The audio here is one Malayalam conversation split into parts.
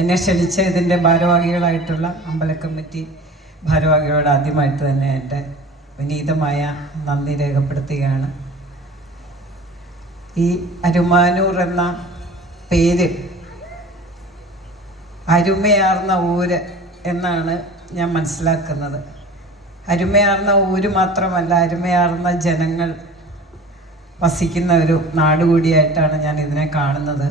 എന്നെ ക്ഷണിച്ച ഇതിൻ്റെ ഭാരവാഹികളായിട്ടുള്ള അമ്പല കമ്മിറ്റി ഭാരവാഹികളോട് ആദ്യമായിട്ട് തന്നെ എൻ്റെ വിനീതമായ നന്ദി രേഖപ്പെടുത്തുകയാണ്. ഈ അരുമാനൂർ എന്ന പേര് അരുമയാർന്ന ഊര് എന്നാണ് ഞാൻ മനസ്സിലാക്കുന്നത്. അരുമയാർന്ന ഊര് മാത്രമല്ല, അരുമയാർന്ന ജനങ്ങൾ വസിക്കുന്ന ഒരു നാട് കൂടിയായിട്ടാണ് ഞാൻ ഇതിനെ കാണുന്നത്.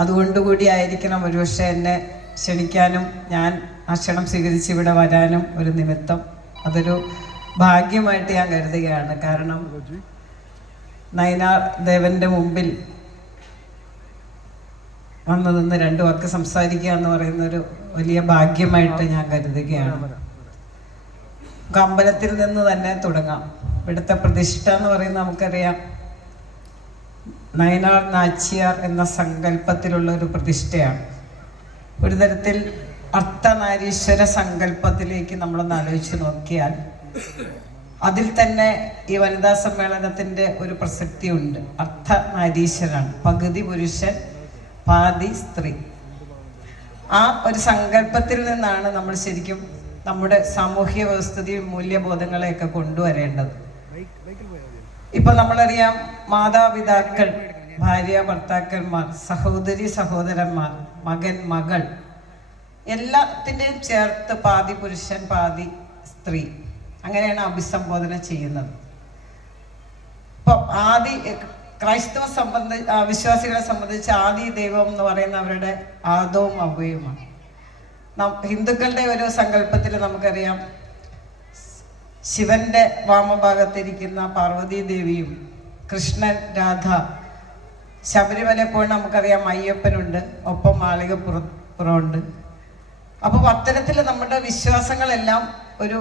അതുകൊണ്ടുകൂടി ആയിരിക്കണം ഒരുപക്ഷെ എന്നെ ക്ഷണിക്കാനും ഞാൻ ആ ക്ഷണം സ്വീകരിച്ച് ഇവിടെ വരാനും ഒരു നിമിത്തം. അതൊരു ഭാഗ്യമായിട്ട് ഞാൻ കരുതുകയാണ്. കാരണം നയനാർ ദേവൻ്റെ മുമ്പിൽ വന്നു നിന്ന് രണ്ടു വാക്ക് സംസാരിക്കുക എന്ന് പറയുന്നൊരു വലിയ ഭാഗ്യമായിട്ട് ഞാൻ കരുതുകയാണ്. നമുക്ക് അമ്പലത്തിൽ നിന്ന് തന്നെ തുടങ്ങാം. ഇവിടുത്തെ പ്രതിഷ്ഠ എന്ന് പറയുന്നത് നമുക്കറിയാം, നയനാർ നാച്ചിയാർ എന്ന സങ്കല്പത്തിലുള്ള ഒരു പ്രതിഷ്ഠയാണ്. ഒരു തരത്തിൽ അർത്ഥനാരീശ്വര സങ്കല്പത്തിലേക്ക് നമ്മളൊന്ന് ആലോചിച്ച് നോക്കിയാൽ അതിൽ തന്നെ ഈ വനിതാ സമ്മേളനത്തിൻ്റെ ഒരു പ്രസക്തിയുണ്ട്. അർത്ഥനാരീശ്വരാണ്, പകുതി പുരുഷൻ പാതി സ്ത്രീ. ആ ഒരു സങ്കല്പത്തിൽ നിന്നാണ് നമ്മൾ ശരിക്കും നമ്മുടെ സാമൂഹ്യ വ്യവസ്ഥയും മൂല്യബോധങ്ങളെയൊക്കെ കൊണ്ടുവരേണ്ടത്. ഇപ്പൊ നമ്മളറിയാം, മാതാപിതാക്കൾ, ഭാര്യ ഭർത്താക്കന്മാർ, സഹോദരി സഹോദരന്മാർ, മകൻ മകൾ, എല്ലാത്തിൻ്റെയും ചേർത്ത് പാതി പുരുഷൻ പാതി സ്ത്രീ, അങ്ങനെയാണ് അഭിസംബോധന ചെയ്യുന്നത്. ഇപ്പം ക്രൈസ്തവ വിശ്വാസികളെ സംബന്ധിച്ച് ആദി ദൈവം എന്ന് പറയുന്ന അവരുടെ ആദവും അവയുമാണ്. ഹിന്ദുക്കളുടെ ഒരു സങ്കല്പത്തിൽ നമുക്കറിയാം, ശിവന്റെ വാമഭാഗത്തിരിക്കുന്ന പാർവതി ദേവിയും കൃഷ്ണൻ രാധ, ശബരിമല പോയി നമുക്കറിയാം അയ്യപ്പനുണ്ട്, ഒപ്പം മാളികപ്പുറമുണ്ട്. അപ്പോൾ അത്തരത്തിൽ നമ്മുടെ വിശ്വാസങ്ങളെല്ലാം ഒരു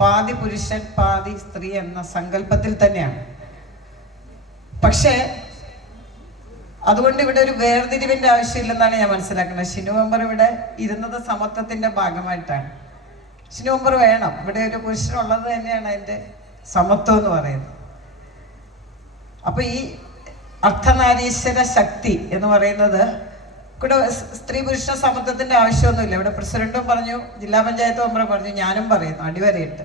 പാതി പുരുഷൻ പാതി സ്ത്രീ എന്ന സങ്കല്പത്തിൽ തന്നെയാണ്. പക്ഷേ അതുകൊണ്ട് ഇവിടെ ഒരു വേർതിരിവിന്റെ ആവശ്യമില്ലെന്നാണ് ഞാൻ മനസ്സിലാക്കുന്നത്. ഷിനു മെമ്പർ ഇവിടെ ഇരുന്നത് സമത്വത്തിന്റെ ഭാഗമായിട്ടാണ്. ഷിനു മെമ്പർ വേണം, ഇവിടെ ഒരു പുരുഷനുള്ളത് തന്നെയാണ് അതിൻ്റെ സമത്വം എന്ന് പറയുന്നത്. അപ്പൊ ഈ അർത്ഥനാരീശ്വര ശക്തി എന്ന് പറയുന്നത് ഇവിടെ സ്ത്രീ പുരുഷ സമത്വത്തിന്റെ ആവശ്യമൊന്നുമില്ല. ഇവിടെ പ്രസിഡന്റും പറഞ്ഞു, ജില്ലാ പഞ്ചായത്ത് മെമ്പറും പറഞ്ഞു, ഞാനും പറയുന്നു അടിവരയിട്ട്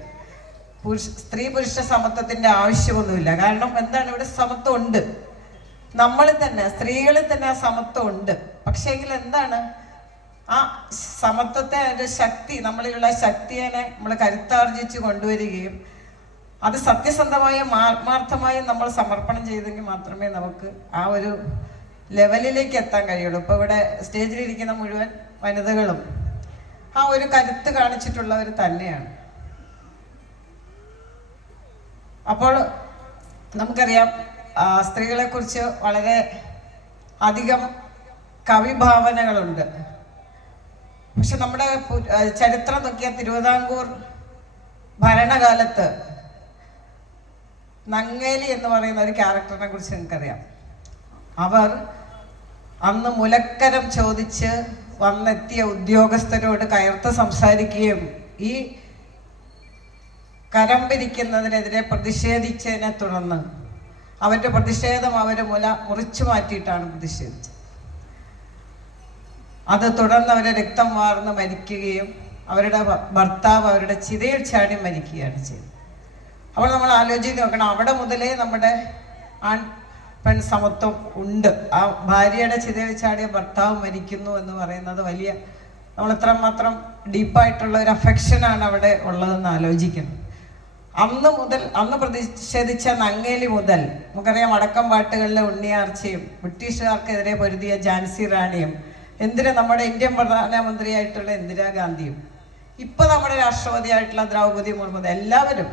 സ്ത്രീ പുരുഷ സമത്വത്തിന്റെ ആവശ്യമൊന്നുമില്ല. കാരണം എന്താണ്, ഇവിടെ സമത്വം ഉണ്ട്, നമ്മളിൽ തന്നെ സ്ത്രീകളിൽ തന്നെ ആ സമത്വം ഉണ്ട്. പക്ഷേ എങ്കിൽ എന്താണ്, ആ സമത്വത്തെ ഒരു ശക്തി, നമ്മളിലുള്ള ശക്തിയെ നമ്മൾ കരുത്താർജിച്ച് കൊണ്ടുവരികയും അത് സത്യസന്ധമായും ആത്മാർത്ഥമായും നമ്മൾ സമർപ്പണം ചെയ്തെങ്കിൽ മാത്രമേ നമുക്ക് ആ ഒരു ലെവലിലേക്ക് എത്താൻ കഴിയുള്ളൂ. ഇപ്പോൾ ഇവിടെ സ്റ്റേജിലിരിക്കുന്ന മുഴുവൻ വനിതകളും ആ ഒരു കരുത്ത് കാണിച്ചിട്ടുള്ളവർ തന്നെയാണ്. അപ്പോൾ നമുക്കറിയാം, സ്ത്രീകളെ കുറിച്ച് വളരെ അധികം കവിഭാവനകളുണ്ട്. പക്ഷെ നമ്മുടെ ചരിത്രം നോക്കിയാൽ തിരുവിതാംകൂർ ഭരണകാലത്ത് നങ്ങേലി എന്ന് പറയുന്ന ഒരു ക്യാരക്ടറിനെ കുറിച്ച് നിങ്ങൾക്കറിയാം. അവർ അന്ന് മുലക്കരം ചോദിച്ച് വന്നെത്തിയ ഉദ്യോഗസ്ഥരോട് കയർത്ത് സംസാരിക്കുകയും ഈ കരം പിരിക്കുന്നതിനെതിരെ പ്രതിഷേധിച്ചതിനെ തുടർന്ന് അവരുടെ പ്രതിഷേധം അവർ മുറിച്ചു മാറ്റിയിട്ടാണ് പ്രതിഷേധിച്ചത്. അത് തുടർന്ന് അവരെ രക്തം വാർന്ന് മരിക്കുകയും അവരുടെ ഭർത്താവ് അവരുടെ ചിതയിൽ ചാടി മരിക്കുകയാണ് ചെയ്തത്. അപ്പോൾ നമ്മൾ ആലോചിച്ച് നോക്കണം, അവിടെ മുതലേ നമ്മുടെ ആൺ പെൺ സമത്വം ഉണ്ട്. ആ ഭാര്യയുടെ ചിതയിൽ ചാടിയ ഭർത്താവ് മരിക്കുന്നു എന്ന് പറയുന്നത് വലിയ, നമ്മൾ എത്രമാത്രം ഡീപ്പായിട്ടുള്ള ഒരു അഫെക്ഷനാണ് അവിടെ ഉള്ളതെന്ന് ആലോചിക്കണം. അന്ന് പ്രതിഷേധിച്ച നങ്ങേലി മുതൽ നമുക്കറിയാം, വടക്കം പാട്ടുകളിലെ ഉണ്ണിയാർച്ചയും ബ്രിട്ടീഷുകാർക്കെതിരെ പൊരുതിയ ഝാൻസി റാണിയും, എന്തിന് നമ്മുടെ ഇന്ത്യൻ പ്രധാനമന്ത്രിയായിട്ടുള്ള ഇന്ദിരാഗാന്ധിയും, ഇപ്പൊ നമ്മുടെ രാഷ്ട്രപതിയായിട്ടുള്ള ദ്രൗപദി മുർമു, എല്ലാവരും,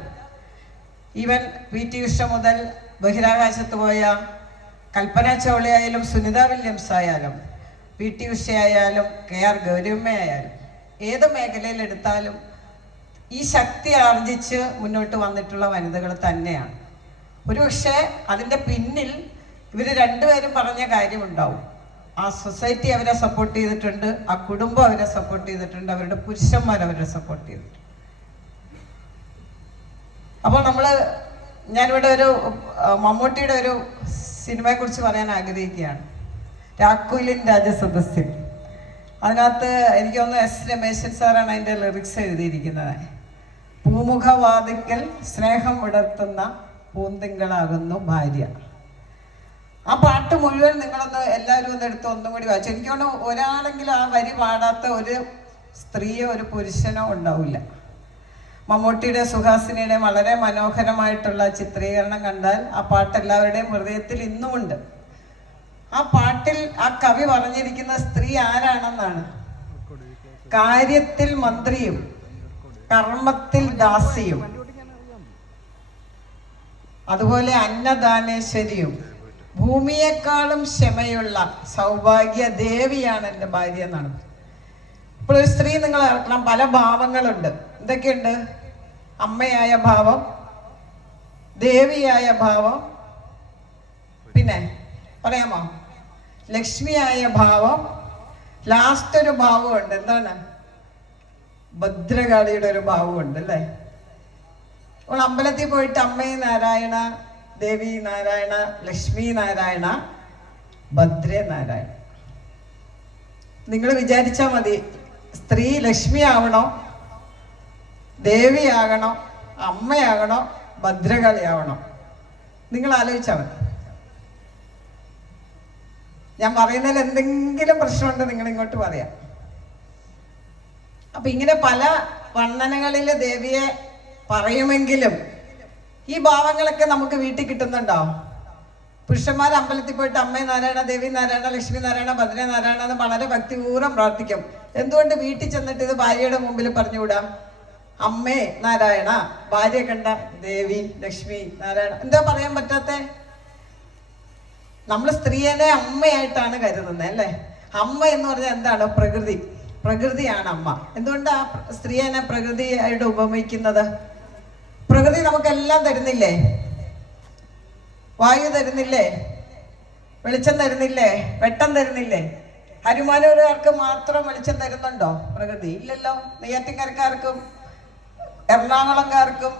ഈവൻ PT ഉഷ മുതൽ ബഹിരാകാശത്ത് പോയ കൽപ്പന ചൗള ആയാലും സുനിത വില്യംസ് ആയാലും PT ഉഷ ആയാലും KR ഗൗരമ്മ ആയാലും ഏത് മേഖലയിൽ എടുത്താലും ഈ ശക്തി ആർജിച്ച് മുന്നോട്ട് വന്നിട്ടുള്ള വനിതകൾ തന്നെയാണ്. ഒരുപക്ഷെ അതിൻ്റെ പിന്നിൽ ഇവർ രണ്ടുപേരും പറഞ്ഞ കാര്യമുണ്ടാവും. ആ സൊസൈറ്റി അവരെ സപ്പോർട്ട് ചെയ്തിട്ടുണ്ട്, ആ കുടുംബം അവരെ സപ്പോർട്ട് ചെയ്തിട്ടുണ്ട്, അവരുടെ പുരുഷന്മാർ അവരെ സപ്പോർട്ട് ചെയ്തിട്ടുണ്ട്. അപ്പോൾ ഞാനിവിടെ ഒരു മമ്മൂട്ടിയുടെ ഒരു സിനിമയെ കുറിച്ച് പറയാൻ ആഗ്രഹിക്കുകയാണ്, രാക്കുയിലിൻ രാജസദസ്സിൽ. അതിനകത്ത് എനിക്ക് തോന്നുന്നു എസ് രമേശൻ സാറാണ് അതിൻ്റെ ലിറിക്സ് എഴുതിയിരിക്കുന്നത്. പൂമുഖവാതിക്കൽ സ്നേഹം വിടർത്തുന്ന പൂന്തിങ്കളാകുന്നു ഭാര്യ. ആ പാട്ട് മുഴുവൻ നിങ്ങളൊന്ന് എല്ലാവരും ഒന്ന് എടുത്ത് ഒന്നും കൂടി വായിച്ചു. എനിക്ക് തോന്നുന്നു ഒരാളെങ്കിലും ആ വരി പാടാത്ത ഒരു സ്ത്രീയോ ഒരു പുരുഷനോ ഉണ്ടാവില്ല. മമ്മൂട്ടിയുടെ സുഹാസിനിയുടെ വളരെ മനോഹരമായിട്ടുള്ള ചിത്രീകരണം കണ്ടാൽ ആ പാട്ട് എല്ലാവരുടെയും ഹൃദയത്തിൽ ഇന്നുമുണ്ട്. ആ പാട്ടിൽ ആ കവി പറഞ്ഞിരിക്കുന്ന സ്ത്രീ ആരാണെന്നാണ്. കാര്യത്തിൽ മന്ത്രിയും കർമ്മത്തിൽ ദാസിയും അതുപോലെ അന്നദാനേശ്വരിയും ഭൂമിയെക്കാളും ക്ഷമയുള്ള സൗഭാഗ്യ ദേവിയാണ് എൻ്റെ ഭാര്യ എന്നാണ്. ഇപ്പോൾ ഒരു സ്ത്രീ നിങ്ങൾ ഓർക്കണം, പല ഭാവങ്ങളുണ്ട്. എന്തൊക്കെയുണ്ട്? അമ്മയായ ഭാവം, ദേവിയായ ഭാവം, പിന്നെ പറയാമോ ലക്ഷ്മിയായ ഭാവം, ലാസ്റ്റ് ഒരു ഭാവമുണ്ട്. എന്താണ്? ഭദ്രകാളിയുടെ ഒരു ഭാവമുണ്ട് അല്ലേ? അപ്പോൾ അമ്പലത്തിൽ പോയിട്ട് അമ്മേ നാരായണ, ദേവി നാരായണ, ലക്ഷ്മി നാരായണ, ഭദ്രേ നാരായണ. നിങ്ങൾ വിചാരിച്ചാൽ മതി, സ്ത്രീ ലക്ഷ്മി ആവണോ, ദേവിയാകണോ, അമ്മയാകണോ, ഭദ്രകാളിയാവണോ? നിങ്ങൾ ആലോചിച്ചാൽ മതി. ഞാൻ പറയുന്നതിൽ എന്തെങ്കിലും പ്രശ്നമുണ്ട് നിങ്ങൾ ഇങ്ങോട്ട് പറയാം. അപ്പൊ ഇങ്ങനെ പല വർണ്ണനകളിൽ ദേവിയെ പറയുമെങ്കിലും ഈ ഭാവങ്ങളൊക്കെ നമുക്ക് വീട്ടിൽ കിട്ടുന്നുണ്ടോ? പുരുഷന്മാർ അമ്പലത്തിൽ പോയിട്ട് അമ്മേ നാരായണ, ദേവി നാരായണ, ലക്ഷ്മി നാരായണ, ഭദ്രേ നാരായണ എന്ന് വളരെ ഭക്തിപൂർവ്വം പ്രാർത്ഥിക്കും. എന്തുകൊണ്ട് വീട്ടിൽ ചെന്നിട്ട് ഇത് ഭാര്യയുടെ മുമ്പിൽ പറഞ്ഞുകൂടാം? അമ്മേ നാരായണ, ഭാര്യ കണ്ട ദേവി ലക്ഷ്മി നാരായണ, എന്താ പറയാൻ പറ്റാത്തെ? നമ്മൾ സ്ത്രീയെ അമ്മയായിട്ടാണ് കരുതുന്നത് അല്ലേ? അമ്മ എന്ന് പറഞ്ഞാൽ എന്താണ്? പ്രകൃതി. പ്രകൃതിയാണ് അമ്മ. എന്തുകൊണ്ട് ആ സ്ത്രീയെ പ്രകൃതിയായിട്ട് ഉപമിക്കുന്നത്? പ്രകൃതി നമുക്കെല്ലാം തരുന്നില്ലേ? വായു തരുന്നില്ലേ? വെളിച്ചം തരുന്നില്ലേ? വെട്ടം തരുന്നില്ലേ? ഹരിമാനൂരുകാർക്ക് മാത്രം വെളിച്ചം തരുന്നുണ്ടോ പ്രകൃതി? ഇല്ലല്ലോ. നെയ്യാറ്റിൻകരക്കാർക്കും എറണാകുളംകാർക്കും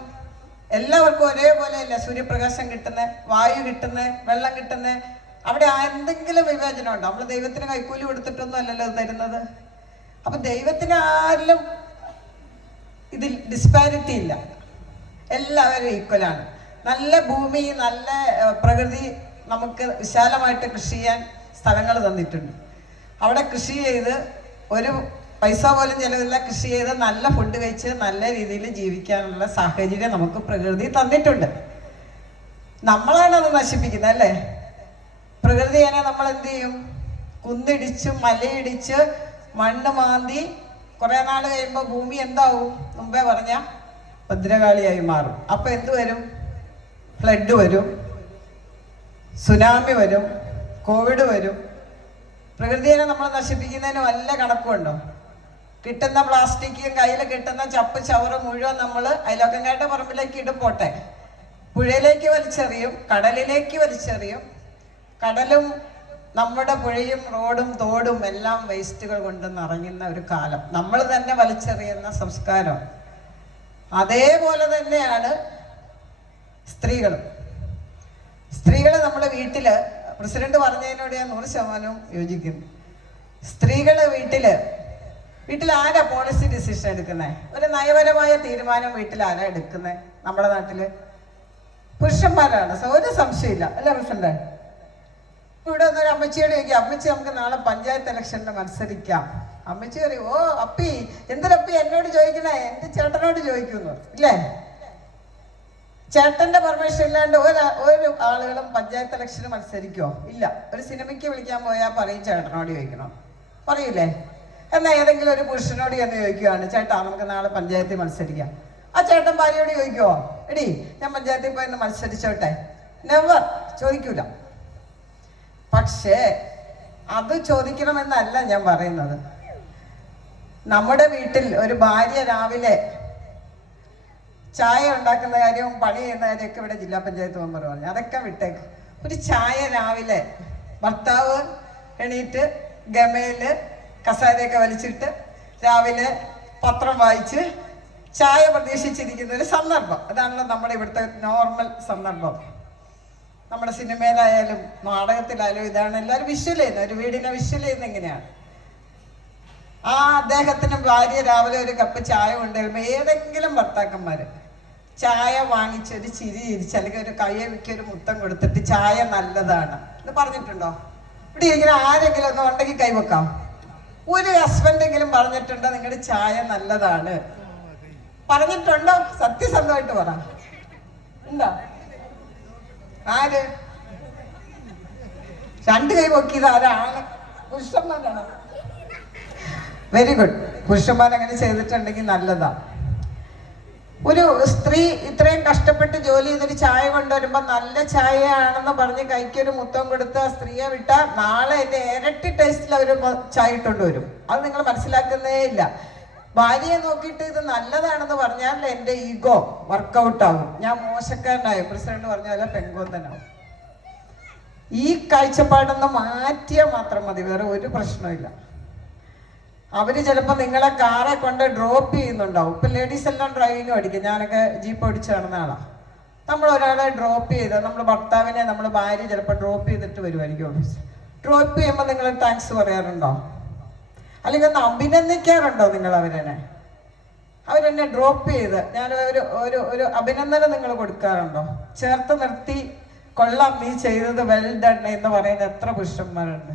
എല്ലാവർക്കും ഒരേപോലെയല്ല സൂര്യപ്രകാശം കിട്ടുന്നത്, വായു കിട്ടുന്നത്, വെള്ളം കിട്ടുന്നത്. അവിടെ എന്തെങ്കിലും വിവേചനം ഉണ്ടോ? നമ്മൾ ദൈവത്തിന് കൈക്കൂലി കൊടുത്തിട്ടൊന്നും അല്ലല്ലോ തരുന്നത്. അപ്പൊ ദൈവത്തിന് ആരിലും ഇതിൽ ഡിസ്പാരിറ്റി ഇല്ല, എല്ലാവരും ഈക്വലാണ്. നല്ല ഭൂമി, നല്ല പ്രകൃതി നമുക്ക് വിശാലമായിട്ട് കൃഷി ചെയ്യാൻ സ്ഥലങ്ങൾ തന്നിട്ടുണ്ട്. അവിടെ കൃഷി ചെയ്ത് ഒരു പൈസ പോലും ചിലവില്ല, കൃഷി ചെയ്ത് നല്ല ഫുഡ് കഴിച്ച് നല്ല രീതിയിൽ ജീവിക്കാനുള്ള സാഹചര്യം നമുക്ക് പ്രകൃതി തന്നിട്ടുണ്ട്. നമ്മളാണ് അത് നശിപ്പിക്കുന്നത് അല്ലേ? പ്രകൃതിയെ നമ്മൾ എന്ത് ചെയ്യും? കുന്നിടിച്ച് മലയിടിച്ച് മണ്ണ് മാന്തി കുറെ നാൾ കഴിയുമ്പോൾ ഭൂമി എന്താവും? മുമ്പേ പറഞ്ഞ ഭദ്രകാളിയായി മാറും. അപ്പൊ എന്ത് വരും? ഫ്ലഡ് വരും, സുനാമി വരും, കോവിഡ് വരും. പ്രകൃതിയെ നമ്മൾ നശിപ്പിക്കുന്നതിന് വല്ല കണക്കുണ്ടോ? കിട്ടുന്ന പ്ലാസ്റ്റിക്കും കയ്യിൽ കിട്ടുന്ന ചപ്പ് ചവറ് മുഴുവൻ നമ്മൾ അയലോക്കങ്ങാരുടെ പറമ്പിലേക്ക് ഇടും. പോട്ടെ, പുഴയിലേക്ക് വലിച്ചെറിയും, കടലിലേക്ക് വലിച്ചെറിയും. കടലും നമ്മുടെ പുഴയും റോഡും തോടും എല്ലാം വേസ്റ്റുകൾ കൊണ്ട് നിറയുന്ന ഒരു കാലം. നമ്മൾ തന്നെ വലിച്ചെറിയുന്ന സംസ്കാരം. അതേപോലെ തന്നെയാണ് സ്ത്രീകളും. സ്ത്രീകൾ നമ്മുടെ വീട്ടില്, പ്രസിഡന്റ് പറഞ്ഞതിനോട് ഞാൻ 100% യോജിക്കുന്നു. സ്ത്രീകള് വീട്ടിൽ ആരാ പോളിസി ഡിസിഷൻ എടുക്കുന്നത്? ഒരു നയപരമായ തീരുമാനം വീട്ടിൽ ആരാ എടുക്കുന്നത്? നമ്മുടെ നാട്ടില് പുരുഷന്മാരാണ്. ഒരു സംശയമില്ല അല്ലേ പ്രസിഡന്റ്? ഇവിടെ വന്നൊരു അമ്മച്ചിയോട് ചോദിക്കാം, അമ്മച്ചി നമുക്ക് നാളെ പഞ്ചായത്ത് ഇലക്ഷന് മത്സരിക്കാം. അമ്മച്ചി പറയും, ഓ അപ്പി, എന്തിനപ്പി എന്നോട് ചോദിക്കണേ? എന്റെ ചേട്ടനോട് ചോദിക്കുന്നു ഇല്ലേ? ചേട്ടന്റെ പെർമിഷൻ ഇല്ലാണ്ട് ഒരു ആളുകളും പഞ്ചായത്ത് ഇലക്ഷന് മത്സരിക്കുമോ? ഇല്ല. ഒരു സിനിമയ്ക്ക് വിളിക്കാൻ പോയാൽ പറയും ചേട്ടനോട് ചോദിക്കണം, പറയൂലേ? എന്നാൽ ഏതെങ്കിലും ഒരു പുരുഷനോട് എന്ന് ചോദിക്കുകയാണ്, ചേട്ടാ നമുക്ക് നാളെ പഞ്ചായത്തിൽ മത്സരിക്കാം. ആ ചേട്ടൻ ഭാര്യയോട് ചോദിക്കുവോ, എടി ഞാൻ പഞ്ചായത്തിൽ പോയി മത്സരിച്ചോട്ടെ? നെവർ, ചോദിക്കൂല. പക്ഷേ അത് ചോദിക്കണമെന്നല്ല ഞാൻ പറയുന്നത്. നമ്മുടെ വീട്ടിൽ ഒരു ഭാര്യ രാവിലെ ചായ ഉണ്ടാക്കുന്ന കാര്യവും പണി ചെയ്യുന്ന കാര്യമൊക്കെ ഇവിടെ ജില്ലാ പഞ്ചായത്ത് മെമ്പർ പറഞ്ഞു, അതൊക്കെ വിട്ടേക്ക്. ഒരു ചായ രാവിലെ ഭർത്താവ് എണീറ്റ് ഗമയില് കസാരയൊക്കെ വലിച്ചിട്ട് രാവിലെ പത്രം വായിച്ച് ചായ പ്രതീക്ഷിച്ചിരിക്കുന്ന ഒരു സന്ദർഭം, അതാണല്ലോ നമ്മുടെ ഇവിടുത്തെ നോർമൽ സന്ദർഭം. നമ്മുടെ സിനിമയിലായാലും നാടകത്തിലായാലും ഇതാണ് എല്ലാവരും വിഷ്വൽ ചെയ്യുന്നത്. ഒരു വീടിനെ വിഷ്വൽ ചെയ്യുന്നത് എങ്ങനെയാണ്? ആ അദ്ദേഹത്തിന് ഭാര്യ രാവിലെ ഒരു കപ്പ് ചായ കൊണ്ടുവരുമ്പോൾ ഏതെങ്കിലും ഭർത്താക്കന്മാര് ചായ വാങ്ങിച്ചൊരു ചിരി ചിരിച്ച് അല്ലെങ്കിൽ ഒരു കയ്യവിക്ക് ഒരു മുത്തം കൊടുത്തിട്ട് ചായ നല്ലതാണ് എന്ന് പറഞ്ഞിട്ടുണ്ടോ? ഇവിടെ ഇരിക്കുന്ന ആരെങ്കിലും ഒന്നും ഉണ്ടെങ്കിൽ കൈവെക്കാം. ഒരു ഹസ്ബൻഡെങ്കിലും പറഞ്ഞിട്ടുണ്ടോ നിങ്ങളുടെ ചായ നല്ലതാണ്? പറഞ്ഞിട്ടുണ്ടോ? സത്യസന്ധമായിട്ട് പറ. ഉണ്ടോ? ആര്? രണ്ട് കൈ പൊക്കിയത് ആരാണ്? പുരുഷന്മാരാണ്. Very good. പുരുഷന്മാർ അങ്ങനെ ചെയ്തിട്ടുണ്ടെങ്കിൽ നല്ലതാ. ഒരു സ്ത്രീ ഇത്രയും കഷ്ടപ്പെട്ട് ജോലി ചെയ്തൊരു ചായ കൊണ്ടുവരുമ്പോ നല്ല ചായയാണെന്ന് പറഞ്ഞ് കൈക്കൊരു മുത്തം കൊടുത്ത് ആ സ്ത്രീയെ വിട്ടാൽ നാളെ എന്റെ ഇരട്ടി ടേസ്റ്റിൽ അവർ ചായ ഇട്ടുകൊണ്ട് വരും. അത് നിങ്ങൾ മനസ്സിലാക്കുന്നേ ഇല്ല. ഭാര്യയെ നോക്കിയിട്ട് ഇത് നല്ലതാണെന്ന് പറഞ്ഞാൽ എൻ്റെ ഈഗോ വർക്കൗട്ട് ആവും. ഞാൻ മോശക്കാരനായി പ്രസിഡന്റ് പറഞ്ഞാൽ പെങ്കോന്തനാവും. ഈ കാഴ്ചപ്പാടൊന്ന് മാറ്റിയാൽ മാത്രം മതി, വേറെ ഒരു പ്രശ്നമില്ല. അവര് ചിലപ്പോൾ നിങ്ങളെ കാറെ കൊണ്ട് ഡ്രോപ്പ് ചെയ്യുന്നുണ്ടാവും. ഇപ്പൊ ലേഡീസ് എല്ലാം ഡ്രൈവിംഗ് പഠിക്കും. ഞാനൊക്കെ ജീപ്പ് ഓടിച്ച് നടന്ന ആളാണ്. നമ്മൾ ഒരാളെ ഡ്രോപ്പ് ചെയ്ത് നമ്മുടെ ഭർത്താവിനെ നമ്മുടെ ഭാര്യ ചിലപ്പോൾ ഡ്രോപ്പ് ചെയ്തിട്ട് വരുമായിരിക്കും ഓഫീസ്. ഡ്രോപ്പ് ചെയ്യുമ്പോൾ നിങ്ങൾ താങ്ക്സ് പറയാറുണ്ടോ? അല്ലെങ്കിൽ ഒന്ന് അഭിനന്ദിക്കാറുണ്ടോ നിങ്ങൾ അവരെന്നെ ഡ്രോപ്പ് ചെയ്ത് ഞാൻ ഒരു അഭിനന്ദനം നിങ്ങൾ കൊടുക്കാറുണ്ടോ? ചേർത്ത് നിർത്തി കൊള്ളാം നീ ചെയ്തത് വെൽ ഡൺ എന്ന് പറയുന്ന എത്ര പുരുഷന്മാരുണ്ട്?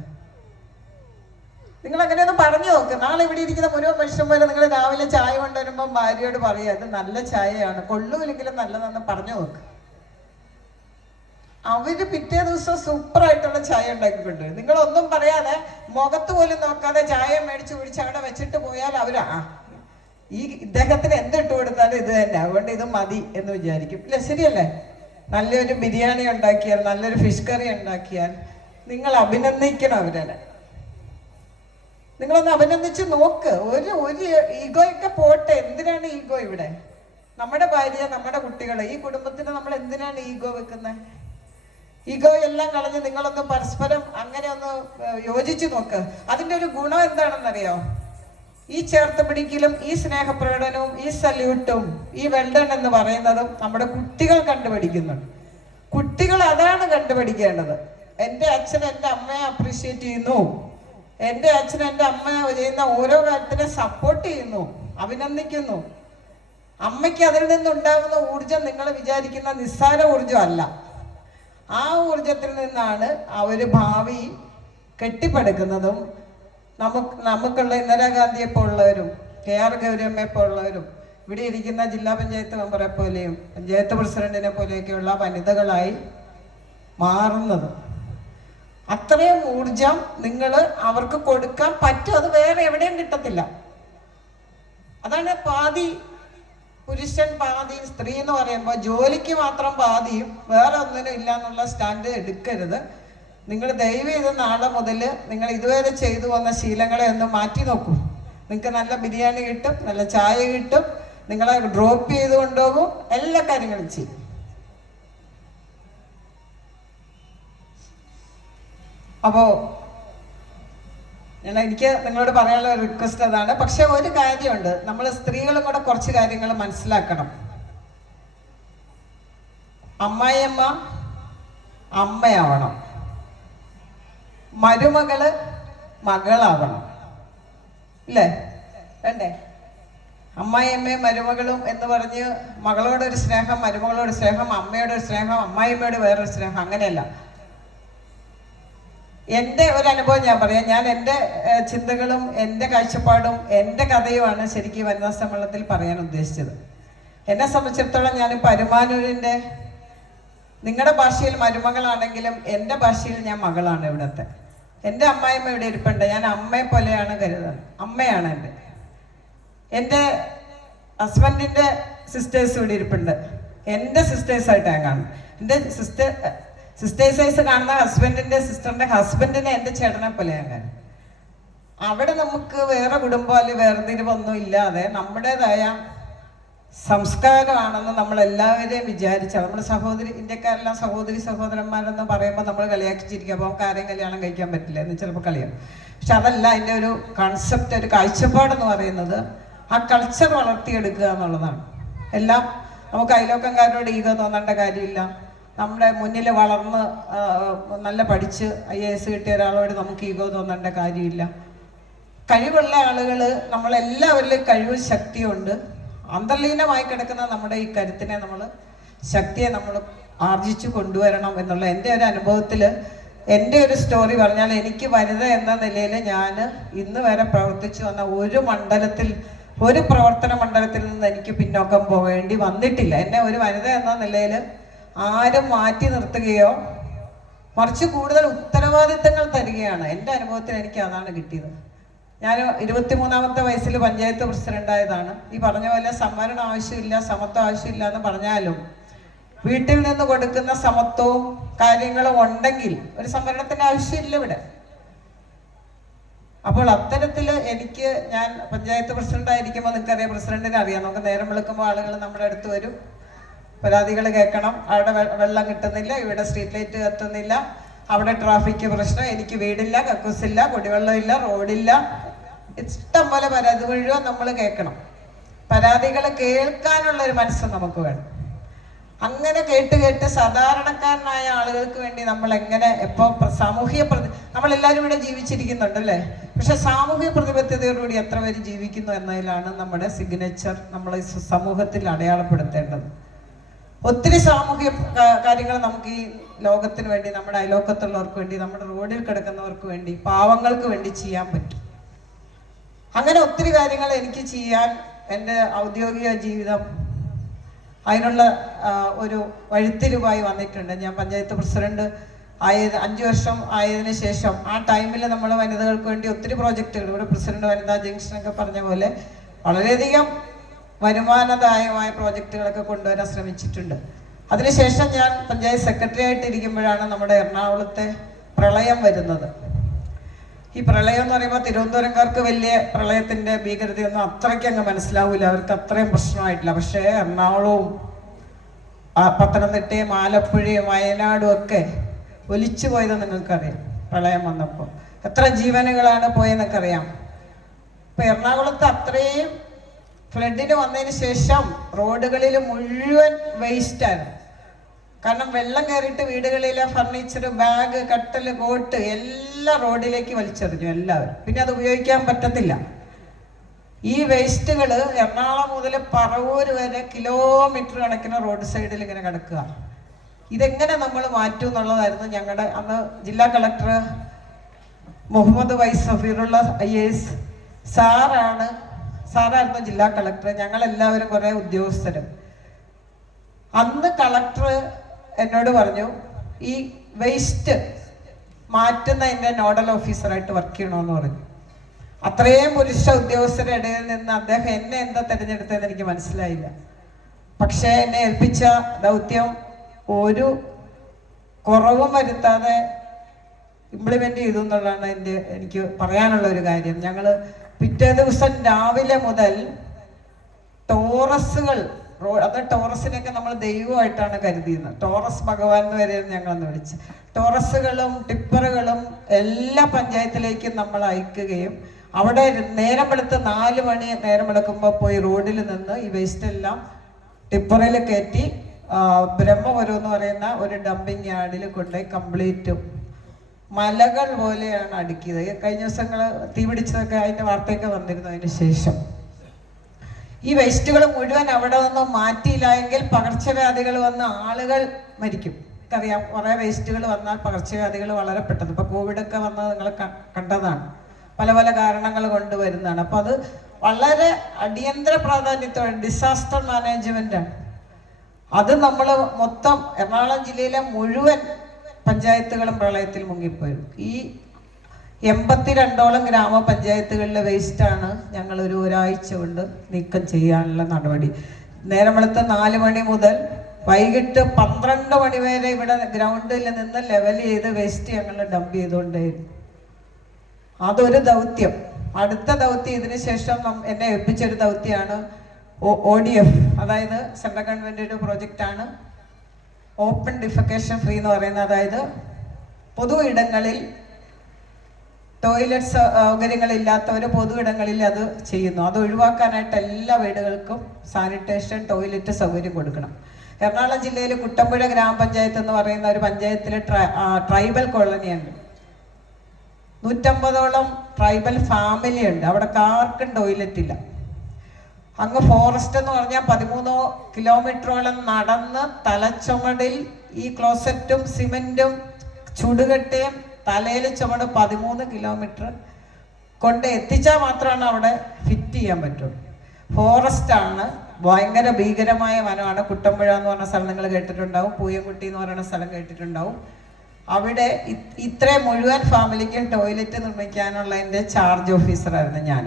നിങ്ങൾ അങ്ങനെയൊന്ന് പറഞ്ഞു നോക്ക്. നാളെ ഇവിടെ ഇരിക്കുന്ന മുഴുവൻ മനുഷ്യന്മാരെ നിങ്ങൾ രാവിലെ ചായ കൊണ്ടുവരുമ്പോൾ ഭാര്യയോട് പറയുക ഇത് നല്ല ചായയാണ്, കൊള്ളൂല്ലെങ്കിലും നല്ലതെന്ന് പറഞ്ഞു നോക്ക്. അവര് പിറ്റേ ദിവസം സൂപ്പറായിട്ടുള്ള ചായ ഉണ്ടാക്കിക്കൊണ്ട് നിങ്ങളൊന്നും പറയാതെ മുഖത്ത് പോലും നോക്കാതെ ചായ മേടിച്ച് കുടിച്ച് അവിടെ വെച്ചിട്ട് പോയാൽ അവര് ഈ ഇദ്ദേഹത്തിന് എന്തിട്ട് കൊടുത്താലും ഇത് തന്നെ, അതുകൊണ്ട് ഇത് മതി എന്ന് വിചാരിക്കും. ഇല്ല, ശരിയല്ലേ? നല്ലൊരു ബിരിയാണി ഉണ്ടാക്കിയാൽ, നല്ലൊരു ഫിഷ് കറി ഉണ്ടാക്കിയാൽ നിങ്ങൾ അഭിനന്ദിക്കണം അവരെ. നിങ്ങളൊന്ന് അഭിനന്ദിച്ച് നോക്ക്. ഒരു ഈഗോയൊക്കെ പോട്ടെ. എന്തിനാണ് ഈഗോ ഇവിടെ? നമ്മുടെ ഭാര്യ, നമ്മുടെ കുട്ടികൾ, ഈ കുടുംബത്തിന് നമ്മൾ എന്തിനാണ് ഈഗോ വെക്കുന്നത്? ഈഗോ എല്ലാം കളഞ്ഞ് നിങ്ങളൊന്ന് പരസ്പരം അങ്ങനെ ഒന്ന് യോജിച്ചു നോക്ക്. അതിൻ്റെ ഒരു ഗുണം എന്താണെന്നറിയോ? ഈ ചേർത്ത് പിടിക്കലും ഈ സ്നേഹപ്രകടനവും ഈ സല്യൂട്ടും ഈ വെൽഡൺ എന്ന് പറയുന്നതും നമ്മുടെ കുട്ടികൾ കണ്ടുപിടിക്കുന്നുണ്ട്. കുട്ടികൾ അതാണ് കണ്ടുപിടിക്കേണ്ടത്. എൻ്റെ അച്ഛൻ എൻ്റെ അമ്മയെ അപ്രീഷിയേറ്റ് ചെയ്യുന്നു, എൻ്റെ അച്ഛൻ എൻ്റെ അമ്മ ചെയ്യുന്ന ഓരോ കാര്യത്തിനെ സപ്പോർട്ട് ചെയ്യുന്നു, അഭിനന്ദിക്കുന്നു. അമ്മയ്ക്ക് അതിൽ നിന്നുണ്ടാകുന്ന ഊർജം നിങ്ങൾ വിചാരിക്കുന്ന നിസ്സാര ഊർജം അല്ല. ആ ഊർജത്തിൽ നിന്നാണ് അവർ ഭാവി കെട്ടിപ്പടുക്കുന്നതും. നമുക്കുള്ള ഇന്ദിരാഗാന്ധിയെ പോലുള്ളവരും KR ഗൗരിയമ്മയെ പോലുള്ളവരും ഇവിടെ ഇരിക്കുന്ന ജില്ലാ പഞ്ചായത്ത് മെമ്പറെ പോലെയും പഞ്ചായത്ത് പ്രസിഡന്റിനെ പോലെയൊക്കെയുള്ള വനിതകളായി മാറുന്നത്. അത്രയും ഊർജം നിങ്ങൾ അവർക്ക് കൊടുക്കാൻ പറ്റും. അത് വേറെ എവിടെയും കിട്ടത്തില്ല. അതാണ് പാതി പുരുഷൻ പാതി സ്ത്രീ എന്ന് പറയുമ്പോൾ ജോലിക്ക് മാത്രം പാതിയും വേറെ ഒന്നിനും ഇല്ല എന്നുള്ള സ്റ്റാൻഡ് എടുക്കരുത്. നിങ്ങൾ ദയവ് ചെയ്ത് നാളെ മുതൽ നിങ്ങൾ ഇതുവരെ ചെയ്തു വന്ന ശീലങ്ങളെ ഒന്ന് മാറ്റി നോക്കൂ. നിങ്ങൾക്ക് നല്ല ബിരിയാണി കിട്ടും, നല്ല ചായ കിട്ടും, നിങ്ങളെ ഡ്രോപ്പ് ചെയ്ത് കൊണ്ടുപോകും, എല്ലാ കാര്യങ്ങളും ചെയ്യും. അപ്പോൾ എനിക്ക് നിങ്ങളോട് പറയാനുള്ള ഒരു റിക്വസ്റ്റ് അതാണ്. പക്ഷെ ഒരു കാര്യമുണ്ട്, നമ്മൾ സ്ത്രീകളും കൂടെ കുറച്ച് കാര്യങ്ങൾ മനസ്സിലാക്കണം. അമ്മായിയമ്മ അമ്മയാവണം, മരുമകള് മകളാവണം. ഇല്ലേ? വേണ്ടേ? അമ്മായിയമ്മയും മരുമകളും എന്ന് പറഞ്ഞ് മകളോടൊരു സ്നേഹം, മരുമകളോട് സ്നേഹം, അമ്മയോടൊരു സ്നേഹം, അമ്മായിയമ്മയോട് വേറൊരു സ്നേഹം, അങ്ങനെയല്ല. എൻ്റെ ഒരു അനുഭവം ഞാൻ പറയാം. ഞാൻ എൻ്റെ ചിന്തകളും എൻ്റെ കാഴ്ചപ്പാടും എൻ്റെ കഥയുമാണ് ശരിക്കും വനിതാ സമ്മേളനത്തിൽ പറയാൻ ഉദ്ദേശിച്ചത്. എന്നെ സംബന്ധിച്ചിടത്തോളം ഞാൻ പരുമാനൂരിൻ്റെ, നിങ്ങളുടെ ഭാഷയിൽ മരുമകളാണെങ്കിലും എൻ്റെ ഭാഷയിൽ ഞാൻ മകളാണ് ഇവിടുത്തെ. എൻ്റെ അമ്മായിമ്മ ഇവിടെ ഇരിപ്പുണ്ട്. ഞാൻ അമ്മയെ പോലെയാണ് കരുതുന്നത്. അമ്മയാണ് എൻ്റെ ഹസ്ബൻഡിൻ്റെ സിസ്റ്റേഴ്സ് ഇവിടെ ഇരിപ്പുണ്ട്. എൻ്റെ സിസ്റ്റേഴ്സായിട്ട് ഞാൻ കാണും. എൻ്റെ സിസ്റ്റേഴ്സൈസ് കാണുന്ന ഹസ്ബൻഡിൻ്റെ സിസ്റ്ററിൻ്റെ ഹസ്ബൻഡിനെ എൻ്റെ ചേട്ടനെ പോലെയാണ് കാണും. അവിടെ നമുക്ക് വേറെ കുടുംബം അല്ലെങ്കിൽ വേർതിരിവൊന്നും ഇല്ലാതെ നമ്മുടേതായ സംസ്കാരമാണെന്ന് നമ്മൾ എല്ലാവരെയും വിചാരിച്ചാൽ, നമ്മൾ ഇന്ത്യക്കാരെല്ലാം സഹോദരന്മാരെന്ന് പറയുമ്പോൾ നമ്മൾ കളിയാക്കിച്ചിരിക്കുക. അപ്പോൾ നമുക്ക് ആരെയും കല്യാണം കഴിക്കാൻ പറ്റില്ല എന്ന് ചിലപ്പോൾ കളിയാക്കും. പക്ഷെ അതല്ല അതിൻ്റെ ഒരു കൺസെപ്റ്റ്, ഒരു കാഴ്ചപ്പാടെന്ന് പറയുന്നത് ആ കൾച്ചർ വളർത്തിയെടുക്കുക എന്നുള്ളതാണ്. എല്ലാം നമുക്ക് അയലോക്കംകാരോട് ഈഗോ തോന്നേണ്ട കാര്യമില്ല. നമ്മുടെ മുന്നിൽ വളർന്ന് നല്ല പഠിച്ച് IAS കിട്ടിയ ഒരാളോട് നമുക്ക് ഈഗോ തോന്നേണ്ട കാര്യമില്ല. കഴിവുള്ള ആളുകൾ, നമ്മളെല്ലാവരിലും കഴിവും ശക്തിയുണ്ട്. അന്തർലീനമായി കിടക്കുന്ന നമ്മുടെ ഈ കരുത്തിനെ ശക്തിയെ നമ്മൾ ആർജിച്ചു കൊണ്ടുവരണം എന്നുള്ള എൻ്റെ ഒരു അനുഭവത്തിൽ, എൻ്റെ ഒരു സ്റ്റോറി പറഞ്ഞാൽ, എനിക്ക് വനിത എന്ന നിലയിൽ ഞാൻ ഇന്ന് വരെ പ്രവർത്തിച്ചു വന്ന ഒരു പ്രവർത്തന മണ്ഡലത്തിൽ നിന്ന് എനിക്ക് പിന്നോക്കം പോകേണ്ടി വന്നിട്ടില്ല. എന്നെ ഒരു വനിത എന്ന നിലയിൽ ആരും മാറ്റി നിർത്തുകയോ മറിച്ച് കൂടുതൽ ഉത്തരവാദിത്തങ്ങൾ തരികയാണ്. എൻ്റെ അനുഭവത്തിൽ എനിക്ക് അതാണ് കിട്ടിയത്. ഞാൻ 23-ാമത്തെ വയസ്സിൽ പഞ്ചായത്ത് പ്രസിഡൻ്റായതാണ്. ഈ പറഞ്ഞ പോലെ സംവരണം ആവശ്യമില്ല, സമത്വം ആവശ്യമില്ല എന്ന് പറഞ്ഞാലും വീട്ടിൽ നിന്ന് കൊടുക്കുന്ന സമത്വവും കാര്യങ്ങളും ഉണ്ടെങ്കിൽ ഒരു സംവരണത്തിന് ആവശ്യമില്ല ഇവിടെ. അപ്പോൾ അത്തരത്തിൽ ഞാൻ പഞ്ചായത്ത് പ്രസിഡന്റ് ആയിരിക്കുമ്പോൾ, നിങ്ങൾക്കറിയാം, പ്രസിഡന്റിനെ അറിയാം, നമുക്ക് നേരം വിളിക്കുമ്പോൾ ആളുകൾ നമ്മുടെ അടുത്ത് വരും, പരാതികൾ കേൾക്കണം. അവിടെ വെള്ളം കിട്ടുന്നില്ല, ഇവിടെ സ്ട്രീറ്റ് ലൈറ്റ് എത്തുന്നില്ല, അവിടെ ട്രാഫിക് പ്രശ്നം, എനിക്ക് വീടില്ല, കക്കൂസില്ല, കുടിവെള്ളമില്ല, റോഡില്ല, ഇഷ്ടം പോലെ പരാതി മുഴുവൻ നമ്മൾ കേൾക്കണം. പരാതികൾ കേൾക്കാനുള്ള ഒരു മനസ്സ് നമുക്ക് വേണം. അങ്ങനെ കേട്ട് സാധാരണക്കാരനായ ആളുകൾക്ക് വേണ്ടി നമ്മൾ എങ്ങനെ നമ്മളെല്ലാവരും ഇവിടെ ജീവിച്ചിരിക്കുന്നുണ്ടല്ലേ, പക്ഷെ സാമൂഹ്യ പ്രതിബദ്ധതയോടുകൂടി എത്ര പേര് ജീവിക്കുന്നു എന്നതിലാണ് നമ്മുടെ സിഗ്നേച്ചർ നമ്മൾ സമൂഹത്തിൽ അടയാളപ്പെടുത്തേണ്ടത്. ഒത്തിരി സാമൂഹ്യ കാര്യങ്ങൾ നമുക്ക് ഈ ലോകത്തിന് വേണ്ടി, നമ്മുടെ അയലോക്കത്തുള്ളവർക്ക് വേണ്ടി, നമ്മുടെ റോഡിൽ കിടക്കുന്നവർക്ക് വേണ്ടി, പാവങ്ങൾക്ക് വേണ്ടി ചെയ്യാൻ പറ്റും. അങ്ങനെ ഒത്തിരി കാര്യങ്ങൾ എനിക്ക് ചെയ്യാൻ എൻ്റെ ഔദ്യോഗിക ജീവിതം അതിനുള്ള ഒരു വഴിത്തിരിവായി വന്നിട്ടുണ്ട്. ഞാൻ പഞ്ചായത്ത് പ്രസിഡന്റ് 5 വർഷം ആയതിനു ശേഷം ആ ടൈമിൽ നമ്മൾ വനിതകൾക്ക് വേണ്ടി ഒത്തിരി പ്രോജക്റ്റുകൾ, ഇവിടെ പ്രസിഡന്റ് വനിതാ ജംഗ്ഷനൊക്കെ പറഞ്ഞ പോലെ വളരെയധികം വരുമാനദായകമായ പ്രോജക്റ്റുകളൊക്കെ കൊണ്ടുവരാൻ ശ്രമിച്ചിട്ടുണ്ട്. അതിനുശേഷം ഞാൻ പഞ്ചായത്ത് സെക്രട്ടറി ആയിട്ടിരിക്കുമ്പോഴാണ് നമ്മുടെ എറണാകുളത്തെ പ്രളയം വരുന്നത്. ഈ പ്രളയം എന്ന് പറയുമ്പോൾ തിരുവനന്തപുരംകാർക്ക് വലിയ പ്രളയത്തിന്റെ ഭീകരതയൊന്നും അത്രയ്ക്ക് അങ്ങ് മനസ്സിലാവില്ല, അവർക്ക് അത്രയും പ്രശ്നമായിട്ടില്ല. പക്ഷേ എറണാകുളവും പത്തനംതിട്ടയും ആലപ്പുഴയും വയനാടും ഒക്കെ ഒലിച്ചു പോയത് നിങ്ങൾക്കറിയാം. പ്രളയം വന്നപ്പോൾ എത്ര ജീവനുകളാണ് പോയെന്നൊക്കെ അറിയാം. ഇപ്പൊ എറണാകുളത്ത് അത്രയും ഫ്ലഡിന് വന്നതിന് ശേഷം റോഡുകളിൽ മുഴുവൻ വേസ്റ്റാണ്. കാരണം വെള്ളം കയറിയിട്ട് വീടുകളിലെ ഫർണിച്ചർ, ബാഗ്, കട്ടല്, കോട്ട് എല്ലാം റോഡിലേക്ക് വലിച്ചെറിഞ്ഞു എല്ലാവരും. പിന്നെ അത് ഉപയോഗിക്കാൻ പറ്റത്തില്ല. ഈ വേസ്റ്റുകൾ എറണാകുളം മുതൽ പറവൂര് വരെ കിലോമീറ്റർ കണക്കിന് റോഡ് സൈഡിൽ ഇങ്ങനെ കിടക്കുക. ഇതെങ്ങനെ നമ്മൾ മാറ്റും എന്നുള്ളതായിരുന്നു ഞങ്ങളുടെ അന്ന് ജില്ലാ collector Muhammad Y Safirulla IAS സാറായിരുന്നു ജില്ലാ കളക്ടർ. ഞങ്ങളെല്ലാവരും കുറേ ഉദ്യോഗസ്ഥരും. അന്ന് കളക്ടർ എന്നോട് പറഞ്ഞു, ഈ വേസ്റ്റ് മാറ്റുന്നതിൻ്റെ നോഡൽ ഓഫീസറായിട്ട് വർക്ക് ചെയ്യണമെന്ന് പറഞ്ഞു. അത്രയും പുരുഷ ഉദ്യോഗസ്ഥരുടെ ഇടയിൽ നിന്ന് അദ്ദേഹം എന്നെ എന്താ തിരഞ്ഞെടുത്തതെന്ന് എനിക്ക് മനസ്സിലായില്ല. പക്ഷേ എന്നെ ഏൽപ്പിച്ച ദൗത്യം ഒരു കുറവും വരുത്താതെ ഇംപ്ലിമെന്റ് ചെയ്തു എന്നുള്ളതാണ് എനിക്ക് പറയാനുള്ള ഒരു കാര്യം. ഞങ്ങൾ പിറ്റേ ദിവസം രാവിലെ മുതൽ ടോറസിനെയൊക്കെ നമ്മൾ ദൈവമായിട്ടാണ് കരുതിയിരുന്നത്. ടോറസ് ഭഗവാൻ എന്ന് വരെ ഞങ്ങളെന്ന് വിളിച്ച് ടോറസുകളും ടിപ്പറുകളും എല്ലാ പഞ്ചായത്തിലേക്കും നമ്മൾ അയക്കുകയും അവിടെ നേരം വെളുത്ത് 4 മണി നേരം വെളുക്കുമ്പോൾ പോയി റോഡിൽ നിന്ന് ഈ വേസ്റ്റ് എല്ലാം ടിപ്പറിൽ കയറ്റി ബ്രഹ്മപുരം എന്ന് പറയുന്ന ഒരു ഡംപിങ് യാർഡിൽ കൊണ്ടുപോയി കംപ്ലീറ്റും മലകൾ പോലെയാണ് അടുക്കിയത്. കഴിഞ്ഞ ദിവസങ്ങൾ തീ പിടിച്ചതൊക്കെ അതിൻ്റെ വാർത്തയൊക്കെ വന്നിരുന്നു. അതിന് ശേഷം ഈ വേസ്റ്റുകൾ മുഴുവൻ അവിടെ നിന്ന് മാറ്റിയില്ല എങ്കിൽ പകർച്ചവ്യാധികൾ വന്ന് ആളുകൾ മരിക്കും. അറിയാം, കുറേ വേസ്റ്റുകൾ വന്നാൽ പകർച്ചവ്യാധികൾ വളരെ പെട്ടെന്ന്, ഇപ്പൊ കോവിഡൊക്കെ വന്നത് നിങ്ങൾ കണ്ടതാണ്, പല പല കാരണങ്ങൾ കൊണ്ട് വരുന്നതാണ്. അപ്പൊ അത് വളരെ അടിയന്തര പ്രാധാന്യത്തോടെ ഡിസാസ്റ്റർ മാനേജ്മെന്റാണ്. അത് നമ്മൾ മൊത്തം എറണാകുളം ജില്ലയിലെ മുഴുവൻ പഞ്ചായത്തുകളും പ്രളയത്തിൽ മുങ്ങിപ്പോയിരുന്നു. ഈ 82ഓളം ഗ്രാമപഞ്ചായത്തുകളിലെ വേസ്റ്റാണ് ഞങ്ങൾ ഒരാഴ്ച കൊണ്ട് നീക്കം ചെയ്യാനുള്ള നടപടി. നേരം വെളുത്ത 4 മണി മുതൽ വൈകിട്ട് 12 മണി വരെ ഇവിടെ ഗ്രൗണ്ടിൽ നിന്ന് ലെവൽ ചെയ്ത് വേസ്റ്റ് ഞങ്ങൾ ഡംപ് ചെയ്തുകൊണ്ടേയിരുന്നു. അതൊരു ദൗത്യം. അടുത്ത ദൗത്യം ഇതിനു ശേഷം എന്നെ ഏൽപ്പിച്ചൊരു ദൗത്യമാണ് ODF, അതായത് സെൻട്രൽ ഗവൺമെന്റ് ഒരു പ്രോജക്റ്റാണ് ഓപ്പൺ ഡിഫെക്കേഷൻ ഫ്രീ എന്ന് പറയുന്നത്. അതായത് പൊതു ഇടങ്ങളിൽ ടോയ്ലറ്റ് സൗകര്യങ്ങളില്ലാത്തവർ പൊതു ഇടങ്ങളിൽ അത് ചെയ്യുന്നു. അത് ഒഴിവാക്കാനായിട്ട് എല്ലാ വീടുകൾക്കും സാനിറ്റേഷൻ, ടോയ്ലറ്റ് സൗകര്യം കൊടുക്കണം. എറണാകുളം ജില്ലയിൽ കുട്ടമ്പുഴ ഗ്രാമപഞ്ചായത്ത് എന്ന് പറയുന്ന ഒരു പഞ്ചായത്തിൽ ട്രൈബൽ കോളനിയുണ്ട്. 150ഓളം ട്രൈബൽ ഫാമിലി ഉണ്ട്. അവിടെ ആർക്കും ടോയ്ലറ്റ് ഇല്ല. അങ്ങ് ഫോറസ്റ്റ് എന്ന് പറഞ്ഞാൽ 13 കിലോമീറ്ററോളം നടന്ന് തലച്ചുമടിൽ ഈ ക്ലോസറ്റും സിമെന്റും ചുടുകട്ടയും തലയിൽ ചുമട് 13 കിലോമീറ്റർ കൊണ്ട് എത്തിച്ചാൽ മാത്രമാണ് അവിടെ ഫിറ്റ് ചെയ്യാൻ പറ്റുള്ളൂ. ഫോറസ്റ്റ് ആണ്, ഭയങ്കര ഭീകരമായ വനമാണ്. കുട്ടമ്പുഴ എന്ന് പറഞ്ഞ സ്ഥലം നിങ്ങൾ കേട്ടിട്ടുണ്ടാവും, പൂയംകുട്ടി എന്ന് പറയുന്ന സ്ഥലം കേട്ടിട്ടുണ്ടാവും. അവിടെ ഇത്രയും മുഴുവൻ ഫാമിലിക്കും ടോയ്ലറ്റ് നിർമ്മിക്കാനുള്ളതിൻ്റെ ചാർജ് ഓഫീസറായിരുന്നു ഞാൻ.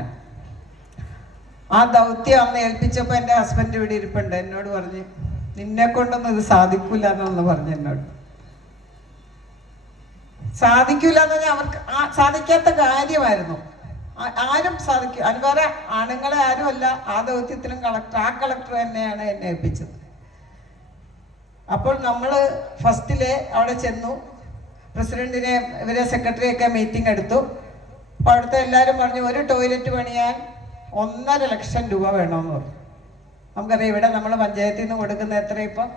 ആ ദൗത്യം അന്ന് ഏൽപ്പിച്ചപ്പോൾ എൻ്റെ ഹസ്ബൻഡ് ഇവിടെ ഇരിപ്പുണ്ട്. എന്നോട് പറഞ്ഞ് നിന്നെ കൊണ്ടൊന്നും ഇത് സാധിക്കൂല എന്നൊന്ന് പറഞ്ഞു എന്നോട്. സാധിക്കൂല എന്ന് പറഞ്ഞാൽ അവർക്ക് സാധിക്കാത്ത കാര്യമായിരുന്നു. ആരും സാധിക്കും. അതുപോലെ ആണുങ്ങളെ ആരുമല്ല ആ ദൗത്യത്തിലും കളക്ടർ തന്നെയാണ് എന്നെ ഏൽപ്പിച്ചത്. അപ്പോൾ നമ്മൾ ഫസ്റ്റിലെ അവിടെ ചെന്നു, പ്രസിഡന്റിനെ ഇവരെ സെക്രട്ടറിയൊക്കെ മീറ്റിംഗ് എടുത്തു. അപ്പോൾ അവിടുത്തെ എല്ലാവരും പറഞ്ഞു ഒരു ടോയ്ലറ്റ് പണിയാൻ 1.5 ലക്ഷം രൂപ വേണമെന്ന് പറഞ്ഞു. നമുക്കറിയാം ഇവിടെ നമ്മൾ പഞ്ചായത്തിൽ നിന്ന് കൊടുക്കുന്നത് എത്ര, ഇപ്പം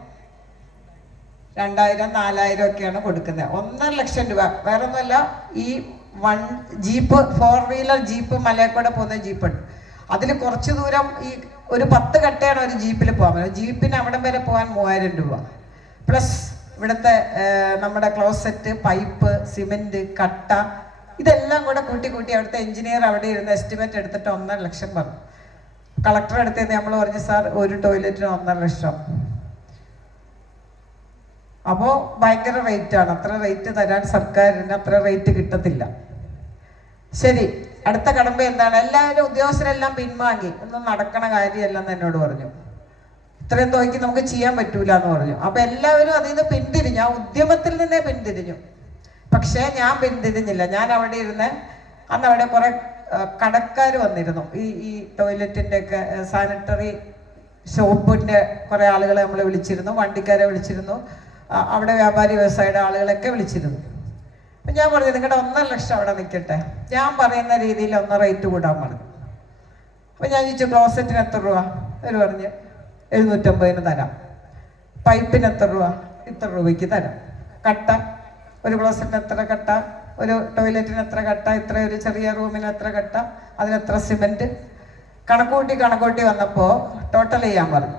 2000-4000 ഒക്കെയാണ് കൊടുക്കുന്നത്. 1.5 ലക്ഷം രൂപ. വേറെ ഒന്നുമല്ല, ഈ ജീപ്പ് 4 വീലർ ജീപ്പ് മലയക്കൂടെ പോകുന്ന ജീപ്പുണ്ട്. അതിൽ കുറച്ച് ദൂരം ഈ ഒരു 10 കട്ടയാണ് ഒരു ജീപ്പിൽ പോകാൻ പറ്റും. ജീപ്പിന് അവിടം വരെ പോകാൻ 3000 രൂപ പ്ലസ് ഇവിടുത്തെ നമ്മുടെ ക്ലോസറ്റ്, പൈപ്പ്, സിമെന്റ്, കട്ട, ഇതെല്ലാം കൂടെ കൂട്ടി അവിടുത്തെ എഞ്ചിനീയർ അവിടെ ഇരുന്ന് എസ്റ്റിമേറ്റ് എടുത്തിട്ട് 1.5 ലക്ഷം പറഞ്ഞു. കളക്ടർ അടുത്ത് നമ്മൾ പറഞ്ഞു, സാർ ഒരു ടോയ്ലറ്റിന് 1.5 ലക്ഷം. അപ്പോൾ ഭയങ്കര റേറ്റാണ്. അത്ര റേറ്റ് തരാൻ സർക്കാരിന് അത്ര റേറ്റ് കിട്ടത്തില്ല. ശരി, അടുത്ത കടമ്പ എന്താണ്? എല്ലാവരും ഉദ്യോഗസ്ഥരെല്ലാം പിൻവാങ്ങി. ഒന്നും നടക്കണ കാര്യമല്ലെന്ന് എന്നോട് പറഞ്ഞു. ഇത്രയും തുകയ്ക്ക് നമുക്ക് ചെയ്യാൻ പറ്റൂല എന്ന് പറഞ്ഞു. അപ്പൊ എല്ലാവരും അതിൽ നിന്ന് പിന്തിരിഞ്ഞു, ആ ഉദ്യമത്തിൽ നിന്നേ പിന്തിരിഞ്ഞു. പക്ഷേ ഞാൻ പിന്തിരിഞ്ഞില്ല. ഞാൻ അവിടെ ഇരുന്ന് അന്ന് അവിടെ കുറെ കടക്കാർ വന്നിരുന്നു. ഈ ടോയ്ലറ്റിന്റെ ഒക്കെ സാനിറ്ററി ഷോപ്പിന്റെ കുറെ ആളുകളെ നമ്മൾ വിളിച്ചിരുന്നു, വണ്ടിക്കാരെ വിളിച്ചിരുന്നു, അവിടെ വ്യാപാരി വ്യവസായയുടെ ആളുകളൊക്കെ വിളിച്ചിരുന്നു. അപ്പം ഞാൻ പറഞ്ഞു, നിങ്ങളുടെ 1.5 ലക്ഷം അവിടെ നിൽക്കട്ടെ, ഞാൻ പറയുന്ന രീതിയിൽ ഒന്ന് റേറ്റ് കൂടാൻ പറഞ്ഞു. അപ്പം ഞാൻ ചോദിച്ചു, ക്ലോസറ്റിന് എത്ര രൂപ? അവർ പറഞ്ഞ് 750 തരാം. പൈപ്പിന് എത്ര രൂപ? ഇത്ര രൂപയ്ക്ക് തരാം. കട്ട, ഒരു ക്ലോസറ്റിന് എത്ര കട്ട, ഒരു ടോയ്ലറ്റിന് എത്ര കട്ട, ഇത്ര ഒരു ചെറിയ റൂമിന് എത്ര കട്ട, അതിനെത്ര സിമെന്റ്, കണക്കൂട്ടി വന്നപ്പോൾ ടോട്ടൽ ചെയ്യാൻ പറഞ്ഞു.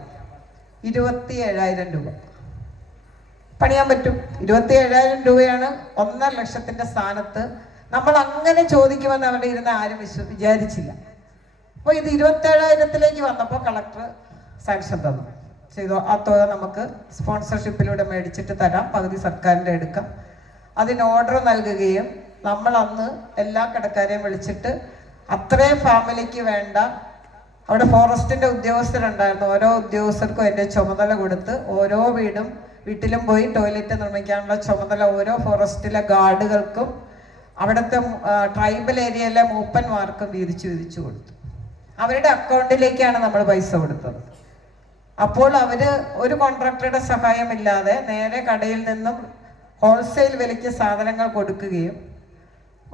27,000 രൂപ പണിയാൻ പറ്റും. 27,000 രൂപയാണ് 1.5 ലക്ഷത്തിന്റെ സ്ഥാനത്ത്. നമ്മൾ അങ്ങനെ ചോദിക്കുമെന്ന് അവിടെ ഇരുന്ന് ആരും വിചാരിച്ചില്ല. അപ്പോൾ ഇത് 27,000 വന്നപ്പോൾ കളക്ടർ സാങ്ഷൻ തന്നു. ചെയ്തോ, ആ തുക നമുക്ക് സ്പോൺസർഷിപ്പിലൂടെ മേടിച്ചിട്ട് തരാം, പകുതി സർക്കാരിൻ്റെ എടുക്കാം. അതിന് ഓർഡർ നൽകുകയും നമ്മൾ അന്ന് എല്ലാ കടക്കാരെയും വിളിച്ചിട്ട് അത്രയും ഫാമിലിക്ക് വേണ്ട, അവിടെ ഫോറസ്റ്റിന്റെ ഉദ്യോഗസ്ഥരുണ്ടായിരുന്നു, ഓരോ ഉദ്യോഗസ്ഥർക്കും അതിൻ്റെ ചുമതല കൊടുത്ത് ഓരോ വീട്ടിലും പോയി ടോയ്ലറ്റ് നിർമ്മിക്കാനുള്ള ചുമതല ഓരോ ഫോറസ്റ്റിലെ ഗാർഡുകൾക്കും അവിടുത്തെ ട്രൈബൽ ഏരിയയിലെ മൂപ്പന്മാർക്കും വീതിച്ചു കൊടുത്തു. അവരുടെ അക്കൗണ്ടിലേക്കാണ് നമ്മൾ പൈസ കൊടുത്തത്. അപ്പോൾ അവര് ഒരു കോൺട്രാക്ടറുടെ സഹായമില്ലാതെ നേരെ കടയിൽ നിന്നും ഹോൾസെയിൽ വിലയ്ക്ക് സാധനങ്ങൾ കൊടുക്കുകയും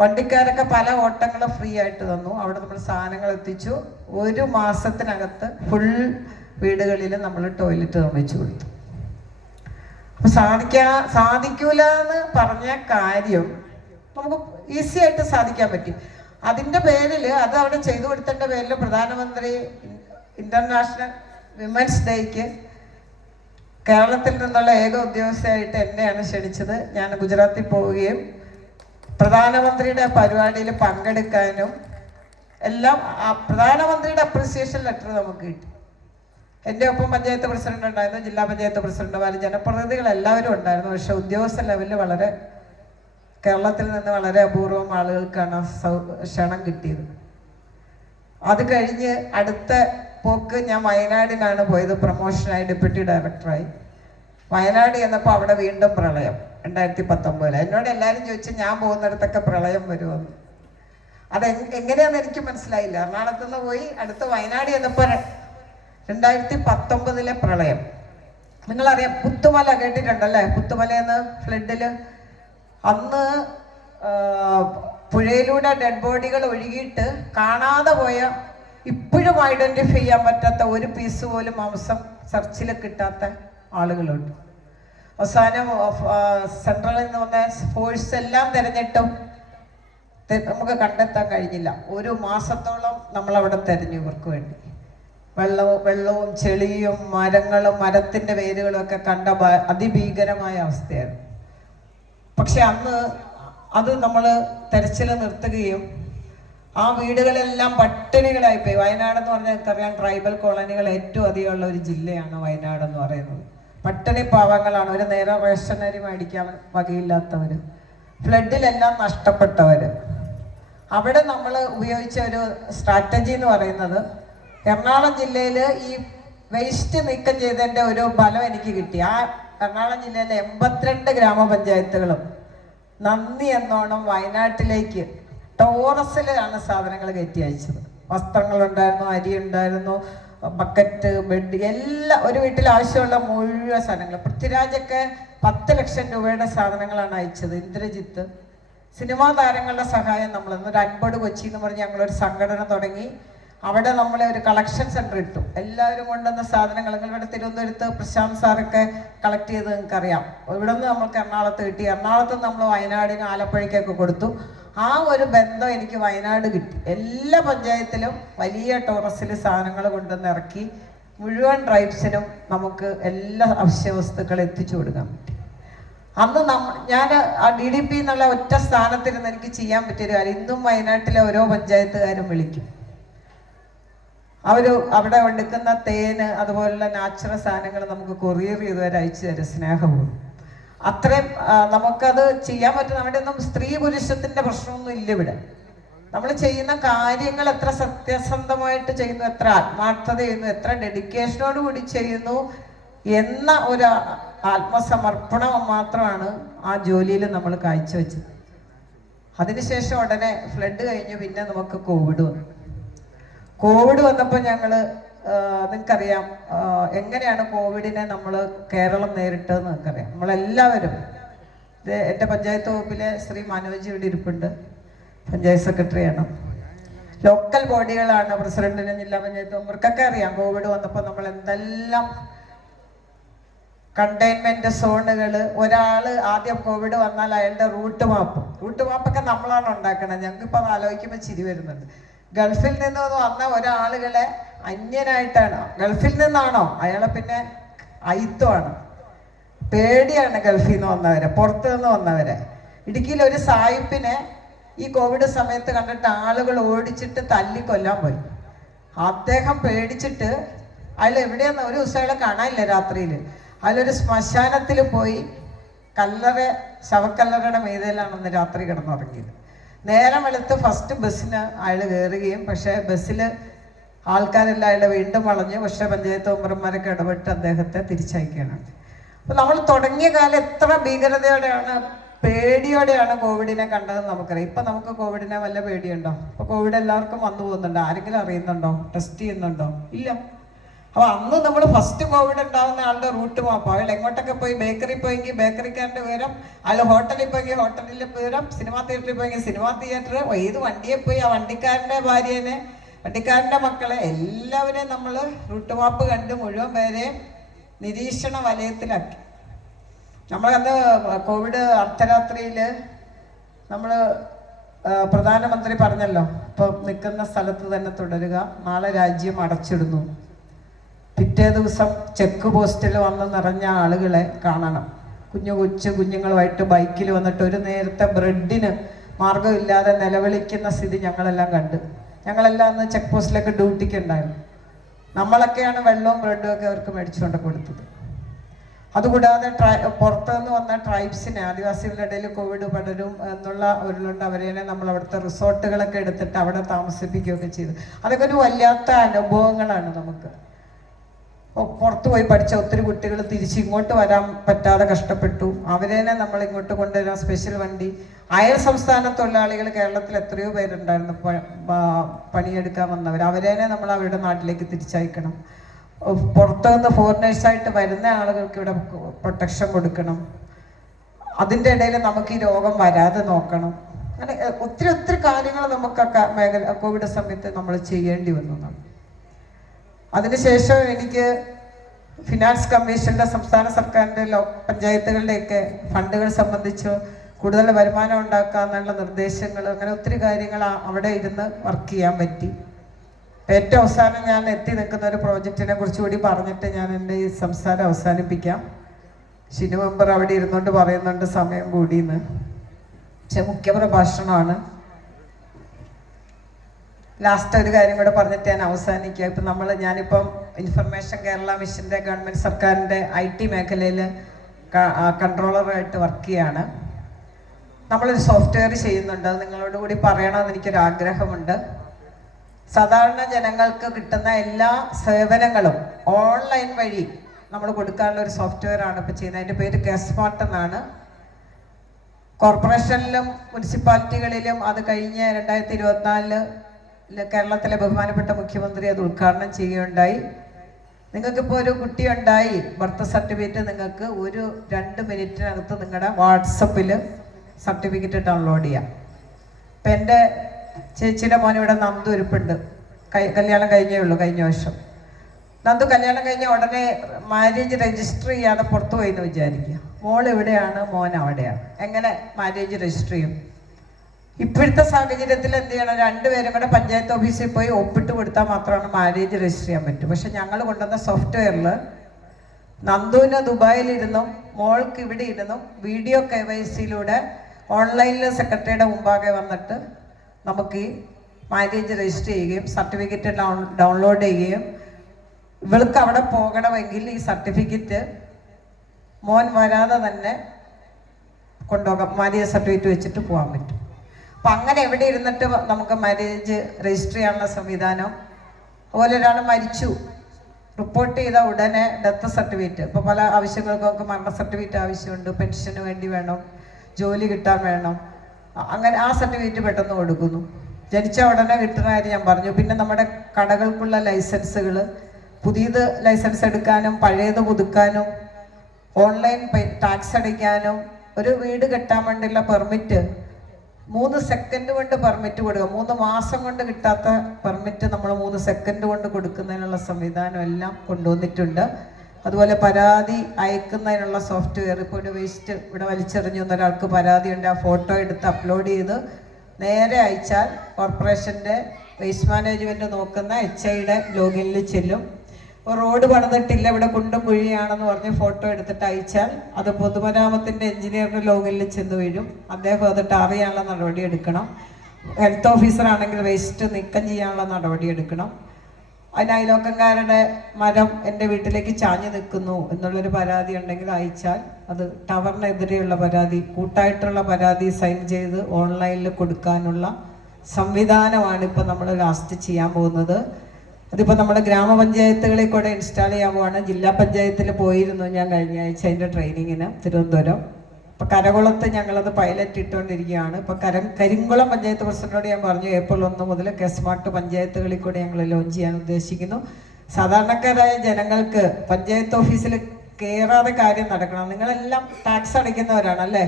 വണ്ടിക്കാരൊക്കെ പല ഓട്ടങ്ങളും ഫ്രീ ആയിട്ട് തന്നു. അവിടെ നമ്മൾ സാധനങ്ങൾ എത്തിച്ചു. 1 മാസത്തിനകത്ത് ഫുൾ വീടുകളിൽ നമ്മൾ ടോയ്ലറ്റ് നിർമ്മിച്ചു കൊടുത്തു. അപ്പൊ സാധിക്കൂല എന്ന് പറഞ്ഞ കാര്യം നമുക്ക് ഈസി ആയിട്ട് സാധിക്കാൻ പറ്റും. അതിന്റെ പേരിൽ, അത് അവിടെ ചെയ്തു കൊടുത്തതിന്റെ പേരിൽ പ്രധാനമന്ത്രി ഇന്റർനാഷണൽ വിമൻസ് ഡേക്ക് കേരളത്തിൽ നിന്നുള്ള ഏക ഉദ്യോഗസ്ഥയായിട്ട് എന്നെയാണ് ക്ഷണിച്ചത്. ഞാൻ ഗുജറാത്തിൽ പോവുകയും പ്രധാനമന്ത്രിയുടെ പരിപാടിയിൽ പങ്കെടുക്കാനും എല്ലാം പ്രധാനമന്ത്രിയുടെ അപ്രിസിയേഷൻ ലെറ്റർ നമുക്ക് കിട്ടി. എൻ്റെ ഒപ്പം പഞ്ചായത്ത് പ്രസിഡന്റ് ഉണ്ടായിരുന്നു, ജില്ലാ പഞ്ചായത്ത് പ്രസിഡന്റ്, ജനപ്രതിനിധികൾ എല്ലാവരും ഉണ്ടായിരുന്നു. പക്ഷെ ഉദ്യോഗസ്ഥ ലെവലിൽ കേരളത്തിൽ നിന്ന് വളരെ അപൂർവം ആളുകൾക്കാണ് ക്ഷണം കിട്ടിയത്. അത് കഴിഞ്ഞ് അടുത്ത പോക്ക് ഞാൻ വയനാടിനാണ് പോയത്, പ്രൊമോഷനായി ഡെപ്യൂട്ടി ഡയറക്ടറായി. വയനാട് ചെന്നപ്പോൾ അവിടെ വീണ്ടും പ്രളയം 2019. എന്നോട് എല്ലാവരും ചോദിച്ചു ഞാൻ പോകുന്നിടത്തൊക്കെ പ്രളയം വരുമെന്ന്. അത് എങ്ങനെയാണെന്ന് എനിക്ക് മനസ്സിലായില്ല. എറണാകുളത്ത് നിന്ന് പോയി അടുത്ത് വയനാട് ചെന്നപ്പോൾ 2019 പ്രളയം. നിങ്ങളറിയാം, പുത്തുമല കേട്ടിട്ടുണ്ടല്ലേ? പുത്തുമലയെന്ന് ഫ്ലഡില് അന്ന് പുഴയിലൂടെ ഡെഡ് ബോഡികൾ ഒഴുകിയിട്ട് കാണാതെ പോയ, ഇപ്പോഴും ഐഡന്റിഫൈ ചെയ്യാൻ പറ്റാത്ത ഒരു പീസ് പോലും മാംസം ചർച്ചിൽ കിട്ടാത്ത ആളുകളുണ്ട്. അവസാനം സെൻട്രലിൽ നിന്ന് വന്ന ഫോഴ്സ് എല്ലാം തിരഞ്ഞിട്ടും നമുക്ക് കണ്ടെത്താൻ കഴിഞ്ഞില്ല. ഒരു മാസത്തോളം നമ്മളവിടെ തെരഞ്ഞു ഇവർക്ക് വേണ്ടി. വെള്ളവും ചെളിയും മരങ്ങളും മരത്തിൻ്റെ വേരുകളും ഒക്കെ കണ്ട അതിഭീകരമായ അവസ്ഥയായിരുന്നു. പക്ഷെ അന്ന് അത് നമ്മൾ തെരച്ചിൽ നിർത്തുകയും ആ വീടുകളെല്ലാം പട്ടിണികളായിപ്പോയി. വയനാട് എന്ന് പറഞ്ഞാൽ നമുക്കറിയാം, ട്രൈബൽ കോളനികൾ ഏറ്റവും അധികമുള്ള ഒരു ജില്ലയാണ് വയനാട് എന്ന് പറയുന്നത്. പട്ടിണി പാവങ്ങളാണ്, ഒരു നേരം റേഷനറി മേടിക്കാൻ വകയില്ലാത്തവർ, ഫ്ലഡിലെല്ലാം നഷ്ടപ്പെട്ടവർ. അവിടെ നമ്മൾ ഉപയോഗിച്ച ഒരു സ്ട്രാറ്റജി എന്ന് പറയുന്നത്, എറണാകുളം ജില്ലയിൽ ഈ വേസ്റ്റ് നീക്കം ചെയ്തതിൻ്റെ ഒരു ഫലം എനിക്ക് കിട്ടി. ആ എറണാകുളം ജില്ലയിലെ 82 ഗ്രാമപഞ്ചായത്തുകളും നന്ദി എന്നോണം വയനാട്ടിലേക്ക് ടോറസിലാണ് സാധനങ്ങൾ കയറ്റി അയച്ചത്. വസ്ത്രങ്ങളുണ്ടായിരുന്നു, അരി ഉണ്ടായിരുന്നു, ബക്കറ്റ്, ബെഡ്, എല്ലാം, ഒരു വീട്ടിൽ ആവശ്യമുള്ള മുഴുവൻ സാധനങ്ങൾ. പൃഥ്വിരാജൊക്കെ 10 ലക്ഷം രൂപയുടെ സാധനങ്ങളാണ് അയച്ചത്. ഇന്ദ്രജിത്ത്, സിനിമാ താരങ്ങളുടെ സഹായം നമ്മൾ ഒരു അൻപത് കൊച്ചി എന്ന് പറഞ്ഞ് ഞങ്ങളൊരു സംഘടന തുടങ്ങി. അവിടെ നമ്മളെ ഒരു കളക്ഷൻ സെൻറ്റർ ഇട്ടു. എല്ലാവരും കൊണ്ടുവന്ന സാധനങ്ങൾ ഇവിടെ തിരുവനന്തപുരത്ത് പ്രശാന്ത് സാറൊക്കെ കളക്ട് ചെയ്ത് നിങ്ങൾക്കറിയാം. ഇവിടെ നിന്ന് നമുക്ക് എറണാകുളത്ത് കിട്ടി. എറണാകുളത്ത് നമ്മൾ വയനാടിനും ആലപ്പുഴയ്ക്കൊക്കെ കൊടുത്തു. ആ ഒരു ബന്ധം എനിക്ക് വയനാട് കിട്ടി. എല്ലാ പഞ്ചായത്തിലും വലിയ ടോറസിൽ സാധനങ്ങൾ കൊണ്ടുവന്ന് ഇറക്കി മുഴുവൻ ട്രൈബ്സിനും നമുക്ക് എല്ലാ അവശ്യവസ്തുക്കളും എത്തിച്ചു കൊടുക്കാൻ പറ്റി. അന്ന് ഞാൻ ആ DDP എന്നുള്ള ഒറ്റ സ്ഥാനത്തിരുന്ന് എനിക്ക് ചെയ്യാൻ പറ്റിയൊരു കാര്യം, ഇന്നും വയനാട്ടിലെ ഓരോ പഞ്ചായത്തുകാരും വിളിക്കും. അവിടെ എടുക്കുന്ന തേന് അതുപോലുള്ള നാച്ചുറൽ സാധനങ്ങൾ നമുക്ക് കൊറിയർ ചെയ്തുവരെ അയച്ചു തരും സ്നേഹവും. അത്രയും നമുക്കത് ചെയ്യാൻ പറ്റും. അവിടെ ഒന്നും സ്ത്രീ പുരുഷത്തിന്റെ പ്രശ്നമൊന്നും ഇല്ല. ഇവിടെ നമ്മൾ ചെയ്യുന്ന കാര്യങ്ങൾ എത്ര സത്യസന്ധമായിട്ട് ചെയ്യുന്നു, എത്ര ആത്മാർത്ഥത ചെയ്യുന്നു, എത്ര ഡെഡിക്കേഷനോട് കൂടി ചെയ്യുന്നു എന്ന ഒരു ആത്മസമർപ്പണം മാത്രമാണ് ആ ജോലിയിൽ നമ്മൾ കാഴ്ചവെച്ചത്. അതിനുശേഷം ഉടനെ ഫ്ലഡ് കഴിഞ്ഞു. പിന്നെ നമുക്ക് കോവിഡ് വന്നപ്പോൾ ഞങ്ങൾ, നിങ്ങൾക്കറിയാം എങ്ങനെയാണ് കോവിഡിനെ നമ്മൾ കേരളം നേരിട്ടതെന്ന് നിങ്ങൾക്കറിയാം. നമ്മളെല്ലാവരും, എൻ്റെ പഞ്ചായത്ത് വകുപ്പിലെ ശ്രീ മനോജ് ഇവിടെ ഇരിപ്പുണ്ട്, പഞ്ചായത്ത് സെക്രട്ടറിയാണ്. ലോക്കൽ ബോഡികളാണ്, പ്രസിഡന്റിനും ജില്ലാ പഞ്ചായത്ത് മെമ്പർക്കൊക്കെ അറിയാം. കോവിഡ് വന്നപ്പോൾ നമ്മൾ എന്തെല്ലാം കണ്ടെയ്ൻമെന്റ് സോണുകൾ, ഒരാൾ ആദ്യം കോവിഡ് വന്നാൽ അയാളുടെ റൂട്ട് മാപ്പൊക്കെ നമ്മളാണ് ഉണ്ടാക്കണത്. ഞങ്ങൾക്കിപ്പോൾ അത് ആലോചിക്കുമ്പോൾ ചിരി വരുന്നുണ്ട്. ഗൾഫിൽ നിന്ന് വന്ന ഒരാളുകളെ അന്യനായിട്ടാണ്, ഗൾഫിൽ നിന്നാണോ അയാളെ പിന്നെ അയിത്വമാണ്, പേടിയാണ് ഗൾഫിൽ നിന്ന് വന്നവരെ, പുറത്തു നിന്ന് വന്നവരെ. ഇടുക്കിയിൽ ഒരു സായിപ്പിനെ ഈ കോവിഡ് സമയത്ത് കണ്ടിട്ട് ആളുകൾ ഓടിച്ചിട്ട് തല്ലിക്കൊല്ലാൻ പോയി. അദ്ദേഹം പേടിച്ചിട്ട് അയാൾ എവിടെയാന്ന് ഒരു ദിവസം അയാളെ കാണാനില്ല. രാത്രിയിൽ അതിലൊരു ശ്മശാനത്തിൽ പോയി ശവക്കല്ലറയുടെ മീതയിലാണെന്ന് രാത്രി കിടന്നുറങ്ങിയത്. നേരം വെളുത്ത് ഫസ്റ്റ് ബസ്സിന് അയാൾ കയറുകയും, പക്ഷേ ബസ്സിൽ ആൾക്കാരെല്ലാം അയാളെ വീണ്ടും വളഞ്ഞു. പക്ഷേ പഞ്ചായത്ത് മെമ്പർമാരൊക്കെ ഇടപെട്ട് അദ്ദേഹത്തെ തിരിച്ചയക്കുകയാണ്. അപ്പോൾ നമ്മൾ തുടങ്ങിയ കാലം എത്ര ഭീകരതയോടെയാണ്, പേടിയോടെയാണ് കോവിഡിനെ കണ്ടതെന്ന് നമുക്കറിയാം. ഇപ്പം നമുക്ക് കോവിഡിനെ വല്ല പേടിയുണ്ടോ? ഇപ്പോൾ കോവിഡ് എല്ലാവർക്കും വന്നു പോകുന്നുണ്ടോ? ആരെങ്കിലും അറിയുന്നുണ്ടോ? ടെസ്റ്റ് ചെയ്യുന്നുണ്ടോ? ഇല്ല. അപ്പോൾ അന്ന് നമ്മൾ ഫസ്റ്റ് കോവിഡ് ഉണ്ടാകുന്ന ആളുടെ റൂട്ട് മാപ്പ്, അയാൾ എങ്ങോട്ടൊക്കെ പോയി, ബേക്കറി പോയെങ്കിൽ ബേക്കറിക്കാരൻ്റെ വിവരം, അയാൾ ഹോട്ടലിൽ പോയെങ്കിൽ ഹോട്ടലിലെ വിവരം, സിനിമാ തിയേറ്ററിൽ പോയെങ്കിൽ സിനിമാ തിയേറ്റർ, ഏത് വണ്ടിയെ പോയി ആ വണ്ടിക്കാരൻ്റെ ഭാര്യനെ, വണ്ടിക്കാരൻ്റെ മക്കളെ എല്ലാവരെയും നമ്മൾ റൂട്ട് മാപ്പ് കണ്ട് മുഴുവൻ പേരെയും നിരീക്ഷണ വലയത്തിലാക്കി. നമ്മളന്ന് കോവിഡ് അർദ്ധരാത്രിയിൽ നമ്മൾ പ്രധാനമന്ത്രി പറഞ്ഞല്ലോ, ഇപ്പോൾ നിൽക്കുന്ന സ്ഥലത്ത് തന്നെ തുടരുക, നാളെ രാജ്യം അടച്ചിടുന്നു. പിറ്റേ ദിവസം ചെക്ക് പോസ്റ്റിൽ വന്ന് നിറഞ്ഞ ആളുകളെ കാണണം. കുഞ്ഞുങ്ങളുമായിട്ട് ബൈക്കിൽ വന്നിട്ട് ഒരു നേരത്തെ ബ്രെഡിന് മാർഗമില്ലാതെ നിലവിളിക്കുന്ന സ്ഥിതി ഞങ്ങളെല്ലാം കണ്ട്. ഞങ്ങളെല്ലാം അന്ന് ചെക്ക് പോസ്റ്റിലൊക്കെ ഡ്യൂട്ടിക്ക് ഉണ്ടായിരുന്നു. നമ്മളൊക്കെയാണ് വെള്ളവും ബ്രെഡും ഒക്കെ അവർക്ക് മേടിച്ചുകൊണ്ട് കൊടുത്തത്. അതുകൂടാതെ പുറത്തുനിന്ന് വന്ന ട്രൈബ്സിനെ, ആദിവാസികളുടെ ഇടയിൽ കോവിഡ് പടരും എന്നുള്ള ഒരിതുകൊണ്ട് അവരെ നമ്മൾ അവിടുത്തെ റിസോർട്ടുകളൊക്കെ എടുത്തിട്ട് അവിടെ താമസിപ്പിക്കുകയൊക്കെ ചെയ്തു. അതൊക്കെ ഒരു വല്ലാത്ത അനുഭവങ്ങളാണ് നമുക്ക്. പുറത്തു പോയി പഠിച്ച ഒത്തിരി കുട്ടികൾ തിരിച്ച് ഇങ്ങോട്ട് വരാൻ പറ്റാതെ കഷ്ടപ്പെട്ടു. അവരേനെ നമ്മൾ ഇങ്ങോട്ട് കൊണ്ടുവരാൻ സ്പെഷ്യൽ വണ്ടി. അയൽ സംസ്ഥാന തൊഴിലാളികൾ കേരളത്തിൽ എത്രയോ പേരുണ്ടായിരുന്നു പണിയെടുക്കാൻ വന്നവർ. അവരേനെ നമ്മൾ അവരുടെ നാട്ടിലേക്ക് തിരിച്ചയക്കണം. പുറത്തുനിന്ന് ഫോറിനേഴ്സായിട്ട് വരുന്ന ആളുകൾക്ക് ഇവിടെ പ്രൊട്ടക്ഷൻ കൊടുക്കണം. അതിൻ്റെ ഇടയിൽ നമുക്ക് ഈ രോഗം വരാതെ നോക്കണം. അങ്ങനെ ഒത്തിരി കാര്യങ്ങൾ നമുക്ക് കോവിഡ് സമയത്ത് നമ്മൾ ചെയ്യേണ്ടി വന്നു. അതിനുശേഷം എനിക്ക് ഫിനാൻസ് കമ്മീഷന്റെ, സംസ്ഥാന സർക്കാരിൻ്റെ പഞ്ചായത്തുകളുടെയൊക്കെ ഫണ്ടുകൾ സംബന്ധിച്ച് കൂടുതൽ വരുമാനം ഉണ്ടാക്കാന്നുള്ള നിർദ്ദേശങ്ങൾ, അങ്ങനെ ഒത്തിരി കാര്യങ്ങൾ അവിടെ ഇരുന്ന് വർക്ക് ചെയ്യാൻ പറ്റി. ഏറ്റവും അവസാനം ഞാൻ എത്തി നിൽക്കുന്ന ഒരു പ്രോജക്റ്റിനെ കുറിച്ച് കൂടി പറഞ്ഞിട്ട് ഞാൻ എൻ്റെ ഈ സംസാരം അവസാനിപ്പിക്കാം. ഷിനു മെമ്പർ അവിടെ ഇരുന്നുകൊണ്ട് പറയുന്നുണ്ട് സമയം കൂടിയെന്ന്. പക്ഷെ മുഖ്യപ്രഭാഷണമാണ്. ലാസ്റ്റ് ഒരു കാര്യം കൂടെ പറഞ്ഞിട്ട് ഞാൻ അവസാനിക്കുക. ഇപ്പം ഞാനിപ്പം ഇൻഫർമേഷൻ കേരള മിഷൻ്റെ ഗവൺമെൻറ് സർക്കാരിൻ്റെ IT മേഖലയിൽ കൺട്രോളറായിട്ട് വർക്ക് ചെയ്യാണ്. നമ്മളൊരു സോഫ്റ്റ്വെയർ ചെയ്യുന്നുണ്ട്. അത് നിങ്ങളോട് കൂടി പറയണമെന്ന് എനിക്കൊരാഗ്രഹമുണ്ട്. സാധാരണ ജനങ്ങൾക്ക് കിട്ടുന്ന എല്ലാ സേവനങ്ങളും ഓൺലൈൻ വഴി നമ്മൾ കൊടുക്കാനുള്ള ഒരു സോഫ്റ്റ്വെയർ ആണ് ഇപ്പോൾ ചെയ്യുന്നത്. അതിൻ്റെ പേര് കെസ്മാർട്ട് എന്നാണ്. കോർപ്പറേഷനിലും മുനിസിപ്പാലിറ്റികളിലും അത് കഴിഞ്ഞ 2024 കേരളത്തിലെ ബഹുമാനപ്പെട്ട മുഖ്യമന്ത്രി അത് ഉദ്ഘാടനം ചെയ്യുകയുണ്ടായി. നിങ്ങൾക്കിപ്പോൾ ഒരു കുട്ടിയുണ്ടായി, ബർത്ത് സർട്ടിഫിക്കറ്റ് നിങ്ങൾക്ക് 2 മിനിറ്റിനകത്ത് നിങ്ങളുടെ വാട്സപ്പിൽ സർട്ടിഫിക്കറ്റ് ഡൗൺലോഡ് ചെയ്യാം. ഇപ്പം എൻ്റെ ചേച്ചിയുടെ മോൻ ഇവിടെ നന്ദു ഇരിപ്പുണ്ട്. കല്യാണം കഴിഞ്ഞേ ഉള്ളൂ, കഴിഞ്ഞ വർഷം. നന്ദു കല്യാണം കഴിഞ്ഞ ഉടനെ മാരേജ് രജിസ്റ്റർ ചെയ്യാതെ പുറത്തു പോയി എന്ന് വിചാരിക്കുക. മോൾ എവിടെയാണ്, മോൻ അവിടെയാണ്. എങ്ങനെ മാരേജ് രജിസ്റ്റർ ചെയ്യും? ഇപ്പോഴത്തെ സാഹചര്യത്തിൽ എന്ത് ചെയ്യണം? 2 പേരും കൂടെ പഞ്ചായത്ത് ഓഫീസിൽ പോയി ഒപ്പിട്ട് കൊടുത്താൽ മാത്രമാണ് മാരേജ് രജിസ്റ്റർ ചെയ്യാൻ പറ്റും. പക്ഷെ ഞങ്ങൾ കൊണ്ടുവന്ന സോഫ്റ്റ്വെയറിൽ നന്ദുവിന് ദുബായിലിരുന്നും മോൾക്ക് ഇവിടെ ഇരുന്നും വീഡിയോ KYCയിലൂടെ ഓൺലൈനിൽ സെക്രട്ടറിയുടെ മുമ്പാകെ വന്നിട്ട് നമുക്ക് ഈ മാരേജ് രജിസ്റ്റർ ചെയ്യുകയും സർട്ടിഫിക്കറ്റ് ഡൗൺലോഡ് ചെയ്യുകയും, ഇവൾക്ക് അവിടെ പോകണമെങ്കിൽ ഈ സർട്ടിഫിക്കറ്റ് മോൻ വരാതെ തന്നെ കൊണ്ടുപോകാം. മാരേജ് സർട്ടിഫിക്കറ്റ് വെച്ചിട്ട് പോകാൻ പറ്റും. അപ്പം അങ്ങനെ എവിടെ ഇരുന്നിട്ട് നമുക്ക് മാരേജ് രജിസ്റ്റർ ചെയ്യാനുള്ള സംവിധാനം. അതുപോലെ ഒരാൾ മരിച്ചു, റിപ്പോർട്ട് ചെയ്ത ഉടനെ ഡെത്ത് സർട്ടിഫിക്കറ്റ്, ഇപ്പോൾ പല ആവശ്യങ്ങൾക്കൊക്കെ മരണ സർട്ടിഫിക്കറ്റ് ആവശ്യമുണ്ട്, പെൻഷന് വേണ്ടി വേണം, ജോലി കിട്ടാൻ വേണം, അങ്ങനെ ആ സർട്ടിഫിക്കറ്റ് പെട്ടെന്ന് കൊടുക്കുന്നു. ജനിച്ച ഉടനെ കിട്ടുന്ന കാര്യം ഞാൻ പറഞ്ഞു. പിന്നെ നമ്മുടെ കടകൾക്കുള്ള ലൈസൻസുകൾ, പുതിയത് ലൈസൻസ് എടുക്കാനും പഴയത് പുതുക്കാനും, ഓൺലൈൻ ടാക്സ് അടയ്ക്കാനും, ഒരു വീട് കെട്ടാൻ വേണ്ടിയുള്ള പെർമിറ്റ് 3 സെക്കൻഡ് കൊണ്ട് പെർമിറ്റ് കൊടുക്കുക. 3 മാസം കൊണ്ട് കിട്ടാത്ത പെർമിറ്റ് നമ്മൾ 3 സെക്കൻഡ് കൊണ്ട് കൊടുക്കുന്നതിനുള്ള സംവിധാനം എല്ലാം കൊണ്ടുവന്നിട്ടുണ്ട്. അതുപോലെ പരാതി അയക്കുന്നതിനുള്ള സോഫ്റ്റ്വെയർ. ഇപ്പോൾ ഒരു വേസ്റ്റ് ഇവിടെ വലിച്ചെറിഞ്ഞു ഒരാൾക്ക് പരാതിയുണ്ട്, ആ ഫോട്ടോ എടുത്ത് അപ്ലോഡ് ചെയ്ത് നേരെ അയച്ചാൽ കോർപ്പറേഷൻ്റെ വേസ്റ്റ് മാനേജ്മെൻറ്റ് നോക്കുന്ന HIയുടെ ലോഗിനിൽ ചെല്ലും. റോഡ് പണിതിട്ടില്ല, ഇവിടെ കുണ്ടും കുഴിയാണെന്ന് പറഞ്ഞ് ഫോട്ടോ എടുത്തിട്ട് അയച്ചാൽ അത് പൊതുമരാമത്തിൻ്റെ എഞ്ചിനീയറുടെ ലോഗിനിൽ ചെന്ന് വീഴും. അദ്ദേഹം അത് ടാർ ചെയ്യാനുള്ള നടപടി എടുക്കണം. ഹെൽത്ത് ഓഫീസറാണെങ്കിൽ വേസ്റ്റ് നീക്കം ചെയ്യാനുള്ള നടപടി എടുക്കണം. അതിന് അയലോക്കംകാരുടെ മരം എൻ്റെ വീട്ടിലേക്ക് ചാഞ്ഞു നിൽക്കുന്നു എന്നുള്ളൊരു പരാതി ഉണ്ടെങ്കിൽ അയച്ചാൽ അത് ടവറിനെതിരെയുള്ള പരാതി, കൂട്ടായിട്ടുള്ള പരാതി സൈൻ ചെയ്ത് ഓൺലൈനിൽ കൊടുക്കാനുള്ള സംവിധാനമാണ് ഇപ്പോൾ നമ്മൾ ലാസ്റ്റ് ചെയ്യാൻ പോകുന്നത്. അതിപ്പോൾ നമ്മുടെ ഗ്രാമപഞ്ചായത്തുകളിൽ കൂടെ ഇൻസ്റ്റാൾ ചെയ്യാൻ പോവാണ്. ജില്ലാ പഞ്ചായത്തിൽ പോയിരുന്നു ഞാൻ കഴിഞ്ഞ ആഴ്ച അതിൻ്റെ ട്രെയിനിങ്ങിന് തിരുവനന്തപുരം. ഇപ്പോൾ കരകുളത്ത് ഞങ്ങളത് പൈലറ്റ് ഇട്ടുകൊണ്ടിരിക്കുകയാണ്. ഇപ്പോൾ കരിങ്കുളം പഞ്ചായത്ത് പ്രസിഡന്റിനോട് ഞാൻ പറഞ്ഞു ഏപ്രിൽ 1 മുതൽ കെസ്മാർട്ട് പഞ്ചായത്തുകളിൽ കൂടെ ഞങ്ങൾ ലോഞ്ച് ചെയ്യാൻ ഉദ്ദേശിക്കുന്നു. സാധാരണക്കാരായ ജനങ്ങൾക്ക് പഞ്ചായത്ത് ഓഫീസിൽ കയറാതെ കാര്യം നടക്കണം. നിങ്ങളെല്ലാം ടാക്സ് അടയ്ക്കുന്നവരാണ് അല്ലേ?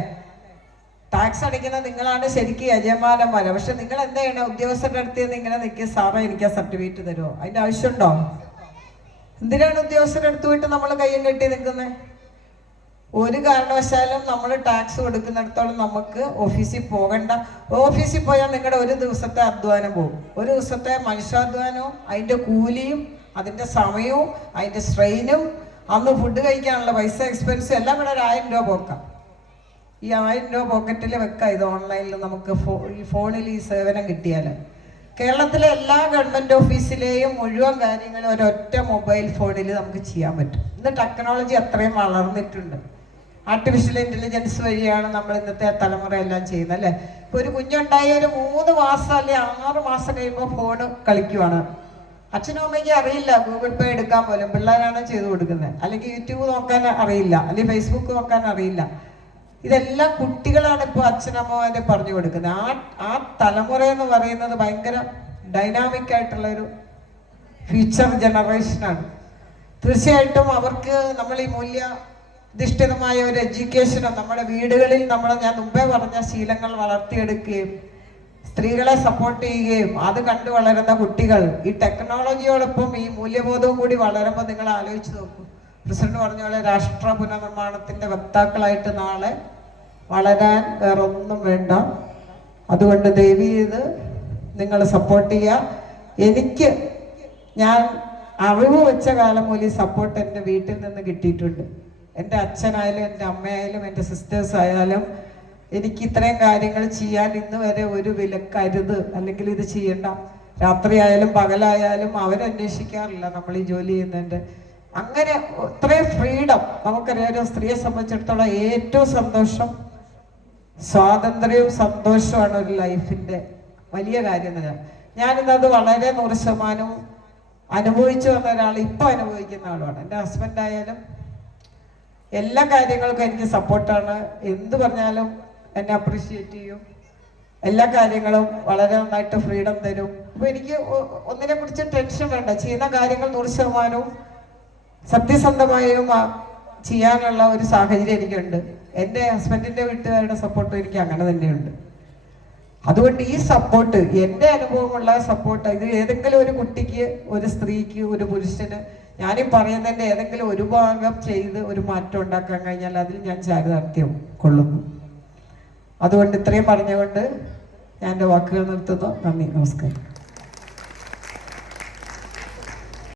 ടാക്സ് അടയ്ക്കുന്ന നിങ്ങളാണ് ശരിക്കും യജമാനന്മാരെ. പക്ഷെ നിങ്ങൾ എന്താ ചെയ്യണം? ഉദ്യോഗസ്ഥരുടെ അടുത്ത് നിന്ന് ഇങ്ങനെ നിൽക്കുക, സാറേ എനിക്ക് ആ സർട്ടിഫിക്കറ്റ് തരുമോ? അതിൻ്റെ ആവശ്യമുണ്ടോ? എന്തിനാണ് ഉദ്യോഗസ്ഥരുടെ അടുത്ത് പോയിട്ട് നമ്മൾ കയ്യും കെട്ടി നിൽക്കുന്നത്? ഒരു കാരണവശാലും നമ്മൾ ടാക്സ് കൊടുക്കുന്നിടത്തോളം നമുക്ക് ഓഫീസിൽ പോകണ്ട. ഓഫീസിൽ പോയാൽ നിങ്ങളുടെ ഒരു ദിവസത്തെ അധ്വാനം പോകും. ഒരു ദിവസത്തെ മനുഷ്യാധ്വാനവും അതിൻ്റെ കൂലിയും അതിൻ്റെ സമയവും അതിൻ്റെ സ്ട്രെയിനും അന്ന് ഫുഡ് കഴിക്കാനുള്ള പൈസ എക്സ്പെൻസും എല്ലാം കൂടെ 1000 രൂപ പോക്കാം. ഈ 1000 രൂപ പോക്കറ്റിൽ വെക്കാം. ഇത് ഓൺലൈനിൽ നമുക്ക് ഈ ഫോണിൽ ഈ സേവനം കിട്ടിയാൽ കേരളത്തിലെ എല്ലാ ഗവൺമെൻറ് ഓഫീസിലെയും മുഴുവൻ കാര്യങ്ങളും ഒരൊറ്റ മൊബൈൽ ഫോണിൽ നമുക്ക് ചെയ്യാൻ പറ്റും. ഇന്ന് ടെക്നോളജി അത്രയും വളർന്നിട്ടുണ്ട്. ആർട്ടിഫിഷ്യൽ ഇൻ്റലിജൻസ് വഴിയാണ് നമ്മൾ ഇന്നത്തെ തലമുറയെല്ലാം ചെയ്യുന്നത് അല്ലേ? ഇപ്പോൾ ഒരു കുഞ്ഞുണ്ടായി ഒരു 3 മാസം അല്ലെങ്കിൽ 6 മാസം കഴിയുമ്പോൾ ഫോണ് കളിക്കുവാണ്. അച്ഛനും അമ്മയ്ക്ക് അറിയില്ല ഗൂഗിൾ പേ എടുക്കാൻ പോലും. പിള്ളേരാണ് ചെയ്തു കൊടുക്കുന്നത്. അല്ലെങ്കിൽ യൂട്യൂബ് നോക്കാൻ അറിയില്ല, അല്ലെങ്കിൽ ഫേസ്ബുക്ക് നോക്കാൻ അറിയില്ല. ഇതെല്ലാം കുട്ടികളാണ് ഇപ്പോൾ അച്ഛനമ്മമാരെ പറഞ്ഞു കൊടുക്കുന്നത്. ആ തലമുറ എന്ന് പറയുന്നത് ഭയങ്കര ഡൈനാമിക് ആയിട്ടുള്ളൊരു ഫ്യൂച്ചർ ജനറേഷനാണ്. തീർച്ചയായിട്ടും അവർക്ക് നമ്മൾ ഈ മൂല്യാധിഷ്ഠിതമായ ഒരു എഡ്യൂക്കേഷനും നമ്മുടെ വീടുകളിൽ ഞാൻ മുമ്പേ പറഞ്ഞ ശീലങ്ങൾ വളർത്തിയെടുക്കുകയും സ്ത്രീകളെ സപ്പോർട്ട് ചെയ്യുകയും അത് കണ്ടു വളരുന്ന കുട്ടികൾ ഈ ടെക്നോളജിയോടൊപ്പം ഈ മൂല്യബോധവും കൂടി വളരുമ്പോൾ നിങ്ങൾ ആലോചിച്ച് നോക്കൂ. പ്രസിഡന്റ് പറഞ്ഞ പോലെ രാഷ്ട്ര പുനർനിർമ്മാണത്തിന്റെ വക്താക്കളായിട്ട് നാളെ വളരാൻ വേറൊന്നും വേണ്ട. അതുകൊണ്ട് ദയവ് ചെയ്ത് നിങ്ങൾ സപ്പോർട്ട് ചെയ്യുക. ഞാൻ അറിവ് വെച്ച കാലം മുതൽ ഈ സപ്പോർട്ട് എൻ്റെ വീട്ടിൽ നിന്ന് കിട്ടിയിട്ടുണ്ട്. എൻ്റെ അച്ഛനായാലും എൻ്റെ അമ്മയായാലും എൻ്റെ സിസ്റ്റേഴ്സ് ആയാലും എനിക്ക് ഇത്രയും കാര്യങ്ങൾ ചെയ്യാൻ ഇന്ന് വരെ ഒരു വിലക്കരുത്, അല്ലെങ്കിൽ ഇത് ചെയ്യണ്ട, രാത്രിയായാലും പകലായാലും അവരന്വേഷിക്കാറില്ല നമ്മൾ ഈ ജോലി ചെയ്യുന്നതിൻ്റെ. അങ്ങനെ ഇത്രയും ഫ്രീഡം നമുക്കറിയാം. ഒരു സ്ത്രീയെ സംബന്ധിച്ചിടത്തോളം ഏറ്റവും സന്തോഷം, സ്വാതന്ത്ര്യവും സന്തോഷവുമാണ് ഒരു ലൈഫിൻ്റെ വലിയ കാര്യം തന്നെ. ഞാനിന്നത് വളരെ 100% അനുഭവിച്ചു വന്ന ഒരാൾ, ഇപ്പം അനുഭവിക്കുന്ന ആളുമാണ്. എൻ്റെ ഹസ്ബൻഡായാലും എല്ലാ കാര്യങ്ങൾക്കും എനിക്ക് സപ്പോർട്ടാണ്. എന്ത് പറഞ്ഞാലും എന്നെ അപ്രീഷിയേറ്റ് ചെയ്യും. എല്ലാ കാര്യങ്ങളും വളരെ നന്നായിട്ട് ഫ്രീഡം തരും. അപ്പോൾ എനിക്ക് ഒന്നിനെ കുറിച്ച് ടെൻഷൻ വേണ്ട. ചെയ്യുന്ന കാര്യങ്ങൾ 100% സത്യസന്ധമായും ചെയ്യാനുള്ള ഒരു സാഹചര്യം എനിക്കുണ്ട്. എൻ്റെ ഹസ്ബൻഡിൻ്റെ വീട്ടുകാരുടെ സപ്പോർട്ടും എനിക്ക് അങ്ങനെ തന്നെയുണ്ട്. അതുകൊണ്ട് ഈ സപ്പോർട്ട്, എൻ്റെ അനുഭവമുള്ള സപ്പോർട്ട്, ഇത് ഏതെങ്കിലും ഒരു കുട്ടിക്ക്, ഒരു സ്ത്രീക്ക്, ഒരു പുരുഷന് ഞാനീ പറയുന്നതിൻ്റെ ഏതെങ്കിലും ഒരു ഭാഗം ചെയ്ത് ഒരു മാറ്റം ഉണ്ടാക്കാൻ കഴിഞ്ഞാൽ അതിൽ ഞാൻ ചാരിതാർത്ഥ്യം കൊള്ളുന്നു. അതുകൊണ്ട് ഇത്രയും പറഞ്ഞുകൊണ്ട് ഞാൻ എൻ്റെ വാക്കുകൾ നിർത്തുന്നു. നന്ദി, നമസ്കാരം.